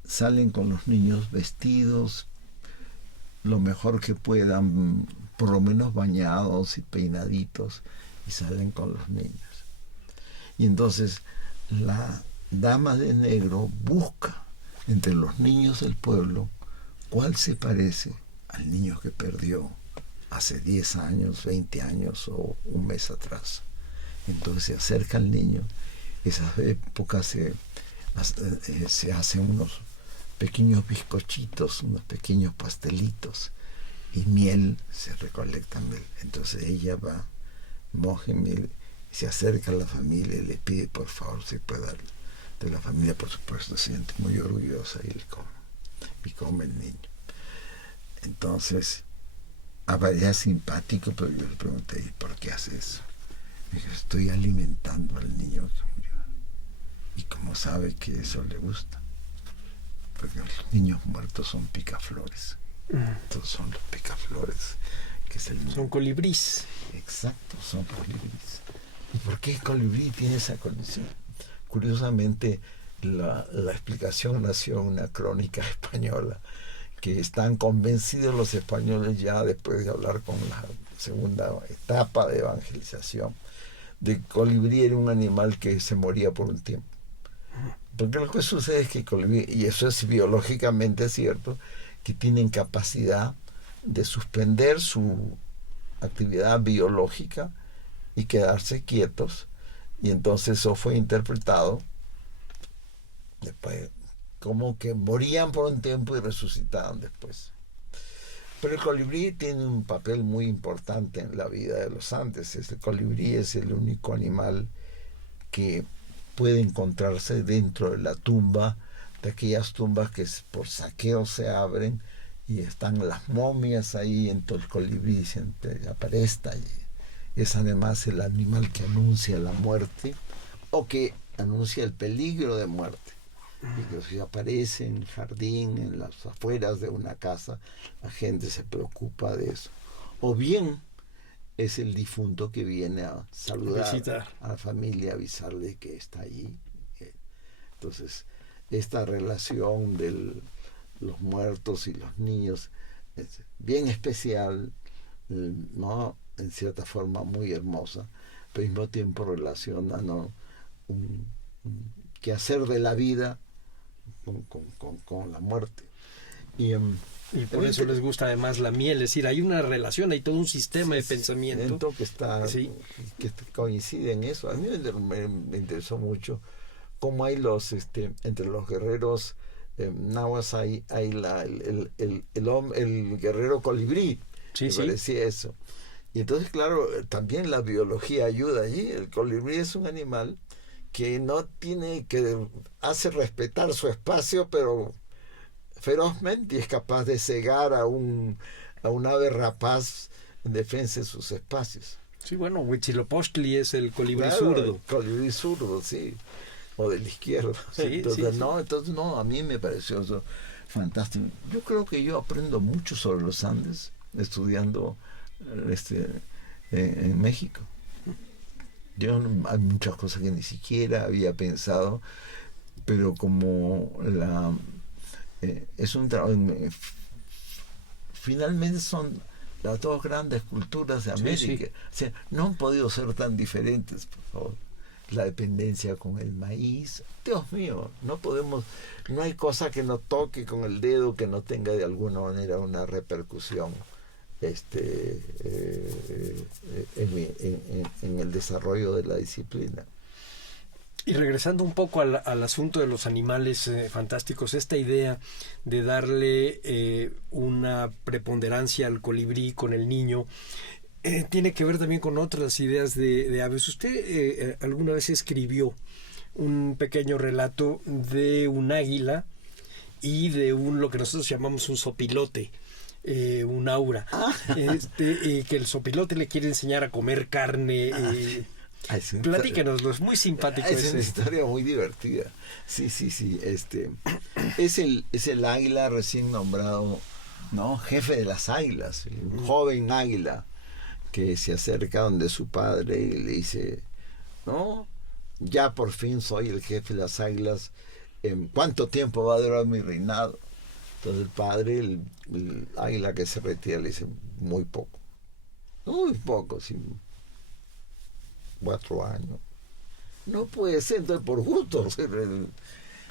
salen con los niños vestidos lo mejor que puedan, por lo menos bañados y peinaditos, y salen con los niños. Y entonces la dama de negro busca entre los niños del pueblo cuál se parece al niño que perdió hace 10 años, 20 años o un mes atrás. Entonces se acerca al niño. Esas épocas se hacen unos pequeños bizcochitos, unos pequeños pastelitos, y miel, se recolecta miel. Entonces ella va, moja miel, y se acerca a la familia y le pide por favor si puede darle. De la familia, por supuesto, se siente muy orgullosa y come el niño. Entonces aparecía simpático, pero yo le pregunté, ¿y por qué hace eso? Me dijo, estoy alimentando al niño que murió. ¿Y cómo sabe que eso le gusta? Porque los niños muertos son picaflores. Estos son los picaflores, que es son colibrís. Exacto, son colibrís. ¿Y por qué el colibrí tiene esa condición? Curiosamente, la explicación nació en una crónica española, que están convencidos los españoles, ya después de hablar con la segunda etapa de evangelización, de que el colibrí era un animal que se moría por un tiempo. Porque lo que sucede es que el colibrí, y eso es biológicamente cierto, que tienen capacidad de suspender su actividad biológica y quedarse quietos, y entonces eso fue interpretado después como que morían por un tiempo y resucitaban después. Pero el colibrí tiene un papel muy importante en la vida de los Andes. El colibrí es el único animal que puede encontrarse dentro de la tumba, de aquellas tumbas que por saqueo se abren y están las momias ahí, entonces el colibrí siempre aparece. Es además el animal que anuncia la muerte o que anuncia el peligro de muerte. Y que si aparece en el jardín, en las afueras de una casa, la gente se preocupa de eso. O bien es el difunto que viene a saludar a la familia, avisarle que está allí. Entonces, esta relación de los muertos y los niños es bien especial, ¿no? En cierta forma muy hermosa, pero al mismo tiempo relaciona, ¿no?, un quehacer de la vida con la muerte. Y por eso les gusta además la miel, es decir, hay una relación, hay todo un sistema de pensamiento que coincide en eso. A mí me interesó mucho cómo hay entre los guerreros nahuas hay el guerrero colibrí, me parecía eso. Y entonces, claro, también la biología ayuda allí. El colibrí es un animal que hace respetar su espacio, pero ferozmente, y es capaz de cegar a un ave rapaz en defensa de sus espacios. Sí, bueno, Huitzilopochtli es el colibrí zurdo. zurdo. El colibrí zurdo, sí. O del izquierdo. Entonces, a mí me pareció eso fantástico. Yo creo que yo aprendo mucho sobre los Andes estudiando en México. Hay muchas cosas que ni siquiera había pensado, pero como es un trabajo, finalmente son las dos grandes culturas de América. O sea, no han podido ser tan diferentes, por favor. La dependencia con el maíz, Dios mío, no hay cosa que no toque con el dedo que no tenga de alguna manera una repercusión en el desarrollo de la disciplina. Y regresando un poco al asunto de los animales fantásticos, esta idea de darle una preponderancia al colibrí con el niño, tiene que ver también con otras ideas de aves. Usted alguna vez escribió un pequeño relato de un águila y de lo que nosotros llamamos un sopilote, un aura, que el sopilote le quiere enseñar a comer carne. Platíquenoslo, es muy simpático. Es una historia muy divertida. Sí. Es el águila recién nombrado, ¿no?, jefe de las águilas, un joven águila que se acerca donde su padre y le dice, ¿no?, ya por fin soy el jefe de las águilas, ¿cuánto tiempo va a durar mi reinado? Entonces el padre, el águila que se retira, le dice, muy poco, sí, 4 años. No puede ser, entonces por gusto.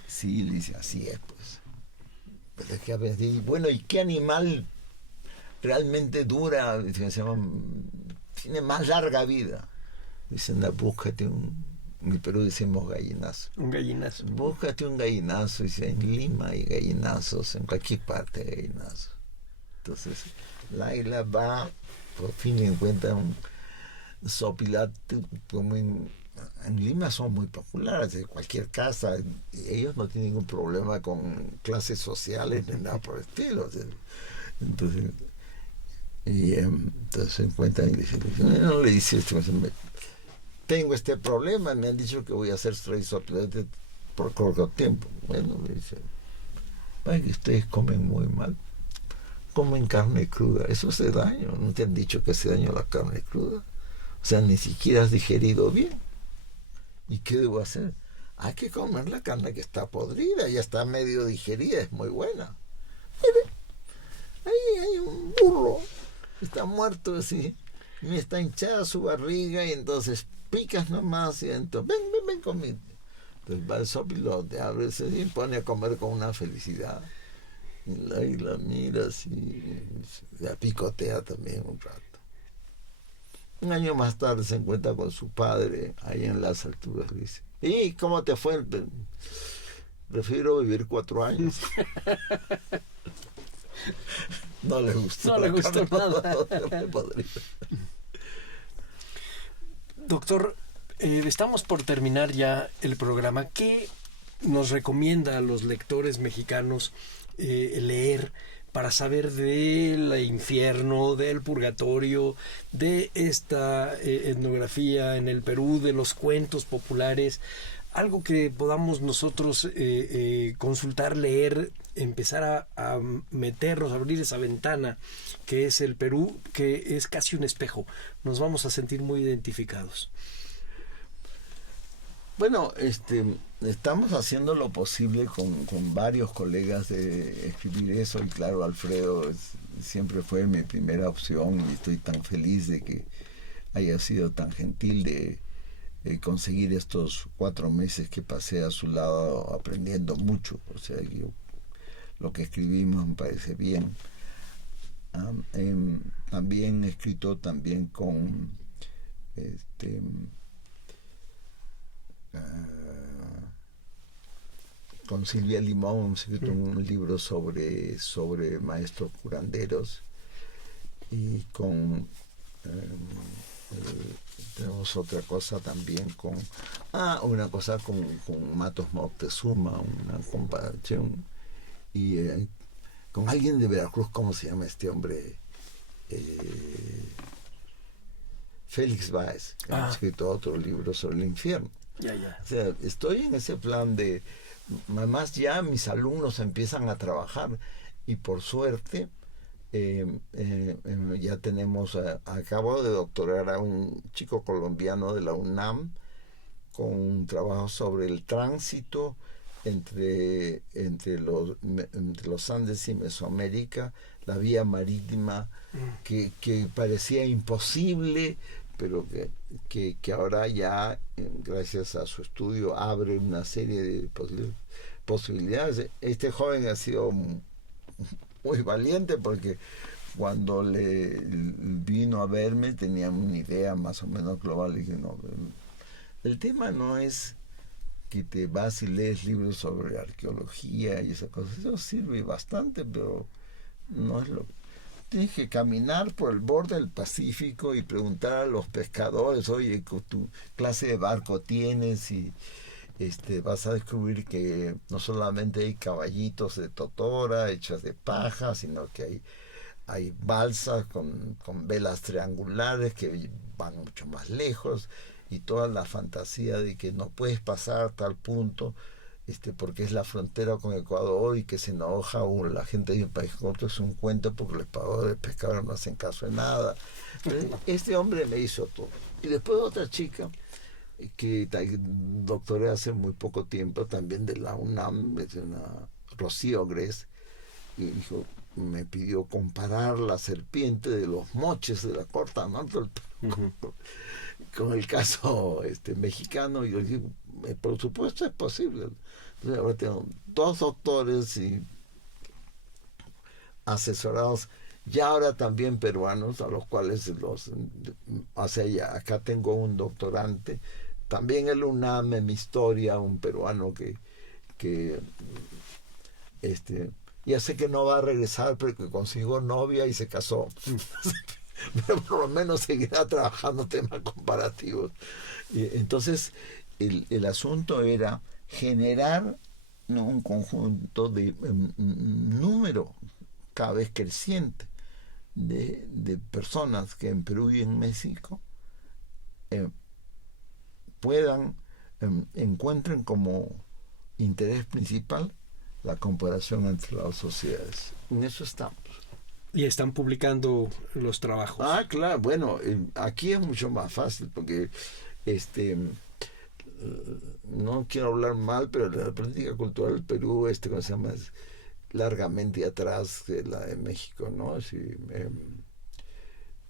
Sí, le dice, así es, pues. Pero es que, bueno, ¿y qué animal realmente dura, tiene más larga vida? Dicen, búscate en el Perú decimos gallinazo. Un gallinazo. Búscate un gallinazo. Dice, en Lima hay gallinazos, en cualquier parte hay gallinazos. Entonces, la águila va, por fin encuentra un sopilote, como en Lima son muy populares, de cualquier casa, ellos no tienen ningún problema con clases sociales ni nada por el estilo. Entonces, entonces se encuentran y le dice, tengo este problema, me han dicho que voy a hacer 3 sopilotes por corto tiempo. Bueno, le dice, que ustedes comen muy mal, comen carne cruda, eso hace daño, no te han dicho que hace daño la carne cruda, o sea, ni siquiera has digerido bien. ¿Y qué debo hacer? Hay que comer la carne que está podrida, ya está medio digerida, es muy buena. Ahí hay un burro, está muerto así, y está hinchada su barriga, y entonces picas nomás, y entonces, ven conmigo. Entonces va el sopilote, abre ese y pone a comer con una felicidad. Y la águila mira así, la picotea también un rato. Un año más tarde se encuentra con su padre ahí en las alturas. Le dice, ¿y cómo te fue? Prefiero vivir 4 años. No le gustó. No le gustó nada. Doctor, estamos por terminar ya el programa. ¿Qué nos recomienda a los lectores mexicanos leer para saber del infierno, del purgatorio, de esta etnografía en el Perú, de los cuentos populares, algo que podamos nosotros consultar, leer, empezar a meternos, a abrir esa ventana que es el Perú, que es casi un espejo. Nos vamos a sentir muy identificados. Bueno, estamos haciendo lo posible con varios colegas de escribir eso, y claro, Alfredo siempre fue mi primera opción, y estoy tan feliz de que haya sido tan gentil de conseguir estos 4 meses que pasé a su lado aprendiendo mucho. O sea, lo que escribimos me parece bien. También he escrito también con Silvia Limón, hemos escrito un libro sobre maestros curanderos, y con tenemos otra cosa también una cosa con Matos Moctezuma, una comparación, y con alguien de Veracruz. ¿Cómo se llama este hombre? Félix Báez, que ha escrito otro libro sobre el infierno. O sea, estoy en ese plan de, además ya mis alumnos empiezan a trabajar, y por suerte ya tenemos, acabo de doctorar a un chico colombiano de la UNAM con un trabajo sobre el tránsito entre los Andes y Mesoamérica, la vía marítima, que parecía imposible, pero que ahora ya, gracias a su estudio, abre una serie de posibilidades. Este joven ha sido muy valiente, porque cuando le vino a verme tenía una idea más o menos global, y dije, no, el tema no es que te vas y lees libros sobre arqueología y esas cosas. Eso sirve bastante, pero no es lo... Tienes que caminar por el borde del Pacífico y preguntar a los pescadores, oye, ¿tu clase de barco tienes? Y vas a descubrir que no solamente hay caballitos de totora hechas de paja, sino que hay balsas con velas triangulares que van mucho más lejos, y toda la fantasía de que no puedes pasar a tal punto porque es la frontera con Ecuador, y que se enoja la gente de un país con otro, es un cuento, porque los pescadores no hacen caso de nada. Entonces, este hombre me hizo todo. Y después otra chica que doctoré hace muy poco tiempo, también de la UNAM, es una Rocío Gres, y me pidió comparar la serpiente de los moches de la Corta Norte del Perú con el caso mexicano, y yo dije, por supuesto es posible. Entonces ahora tengo 2 doctores y asesorados, ya ahora también peruanos, a los cuales acá tengo un doctorante, también el UNAM en mi historia, un peruano que ya sé que no va a regresar, pero que consiguió novia y se casó. Pero por lo menos seguirá trabajando temas comparativos. Entonces el asunto era generar un conjunto de número cada vez creciente de personas que en Perú y en México encuentren como interés principal la comparación entre las sociedades. En eso estamos. Y están publicando los trabajos. Claro, bueno, aquí es mucho más fácil, porque no quiero hablar mal, pero la política cultural del Perú, ¿cómo se llama? Es largamente atrás de la de México, ¿no?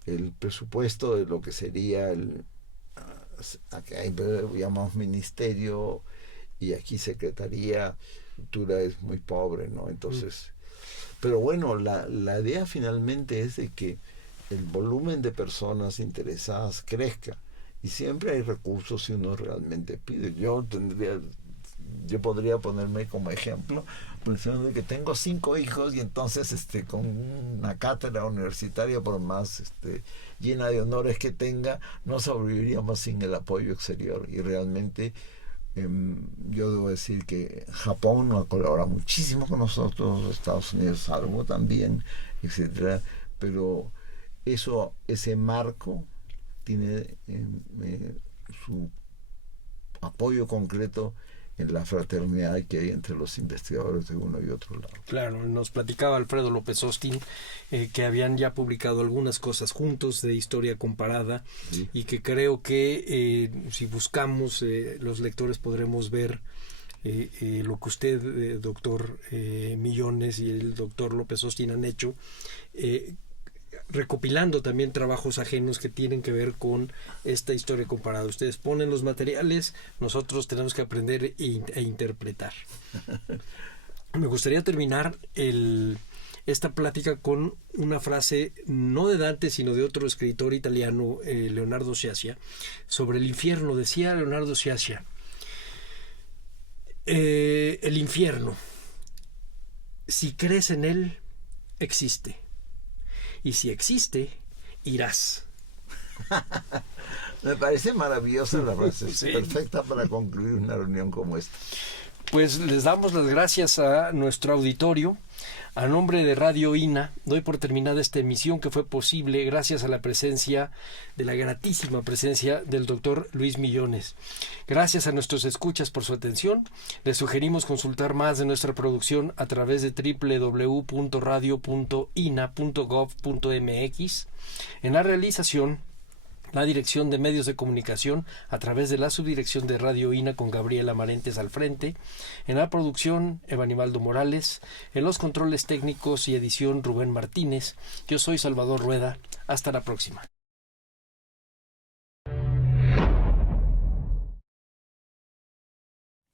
El presupuesto de lo que sería aquí llamamos ministerio, y aquí Secretaría de Cultura es muy pobre, ¿no? Entonces, pero bueno, la idea finalmente es de que el volumen de personas interesadas crezca, y siempre hay recursos si uno realmente pide. Yo podría ponerme como ejemplo, pensando que tengo 5 hijos, y entonces con una cátedra universitaria, por más llena de honores que tenga, no sobreviviríamos sin el apoyo exterior, y realmente Yo debo decir que Japón ha colaborado muchísimo con nosotros, Estados Unidos algo también, etcétera, pero ese marco tiene su apoyo concreto en la fraternidad que hay entre los investigadores de uno y otro lado. Claro, nos platicaba Alfredo López Austin que habían ya publicado algunas cosas juntos de historia comparada, sí, y que creo que si buscamos los lectores podremos ver lo que usted, doctor Millones, y el doctor López Austin han hecho, recopilando también trabajos ajenos que tienen que ver con esta historia comparada. Ustedes ponen los materiales, nosotros tenemos que aprender e interpretar. Me gustaría terminar esta plática con una frase no de Dante sino de otro escritor italiano, Leonardo Sciascia, sobre el infierno. Decía Leonardo Sciascia: el infierno, si crees en él, existe. Y si existe, irás. Me parece maravillosa la frase, sí, perfecta para concluir una reunión como esta. Pues les damos las gracias a nuestro auditorio. A nombre de Radio INA, doy por terminada esta emisión, que fue posible gracias a la presencia, de la gratísima presencia del doctor Luis Millones. Gracias a nuestros escuchas por su atención. Les sugerimos consultar más de nuestra producción a través de www.radio.ina.gov.mx. En la realización, la Dirección de Medios de Comunicación a través de la Subdirección de Radio INA con Gabriela Marentes al frente. En la producción, Evanibaldo Morales. En los controles técnicos y edición, Rubén Martínez. Yo soy Salvador Rueda. Hasta la próxima.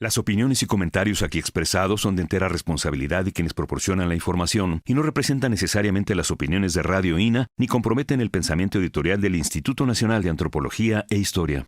Las opiniones y comentarios aquí expresados son de entera responsabilidad de quienes proporcionan la información y no representan necesariamente las opiniones de Radio INA ni comprometen el pensamiento editorial del Instituto Nacional de Antropología e Historia.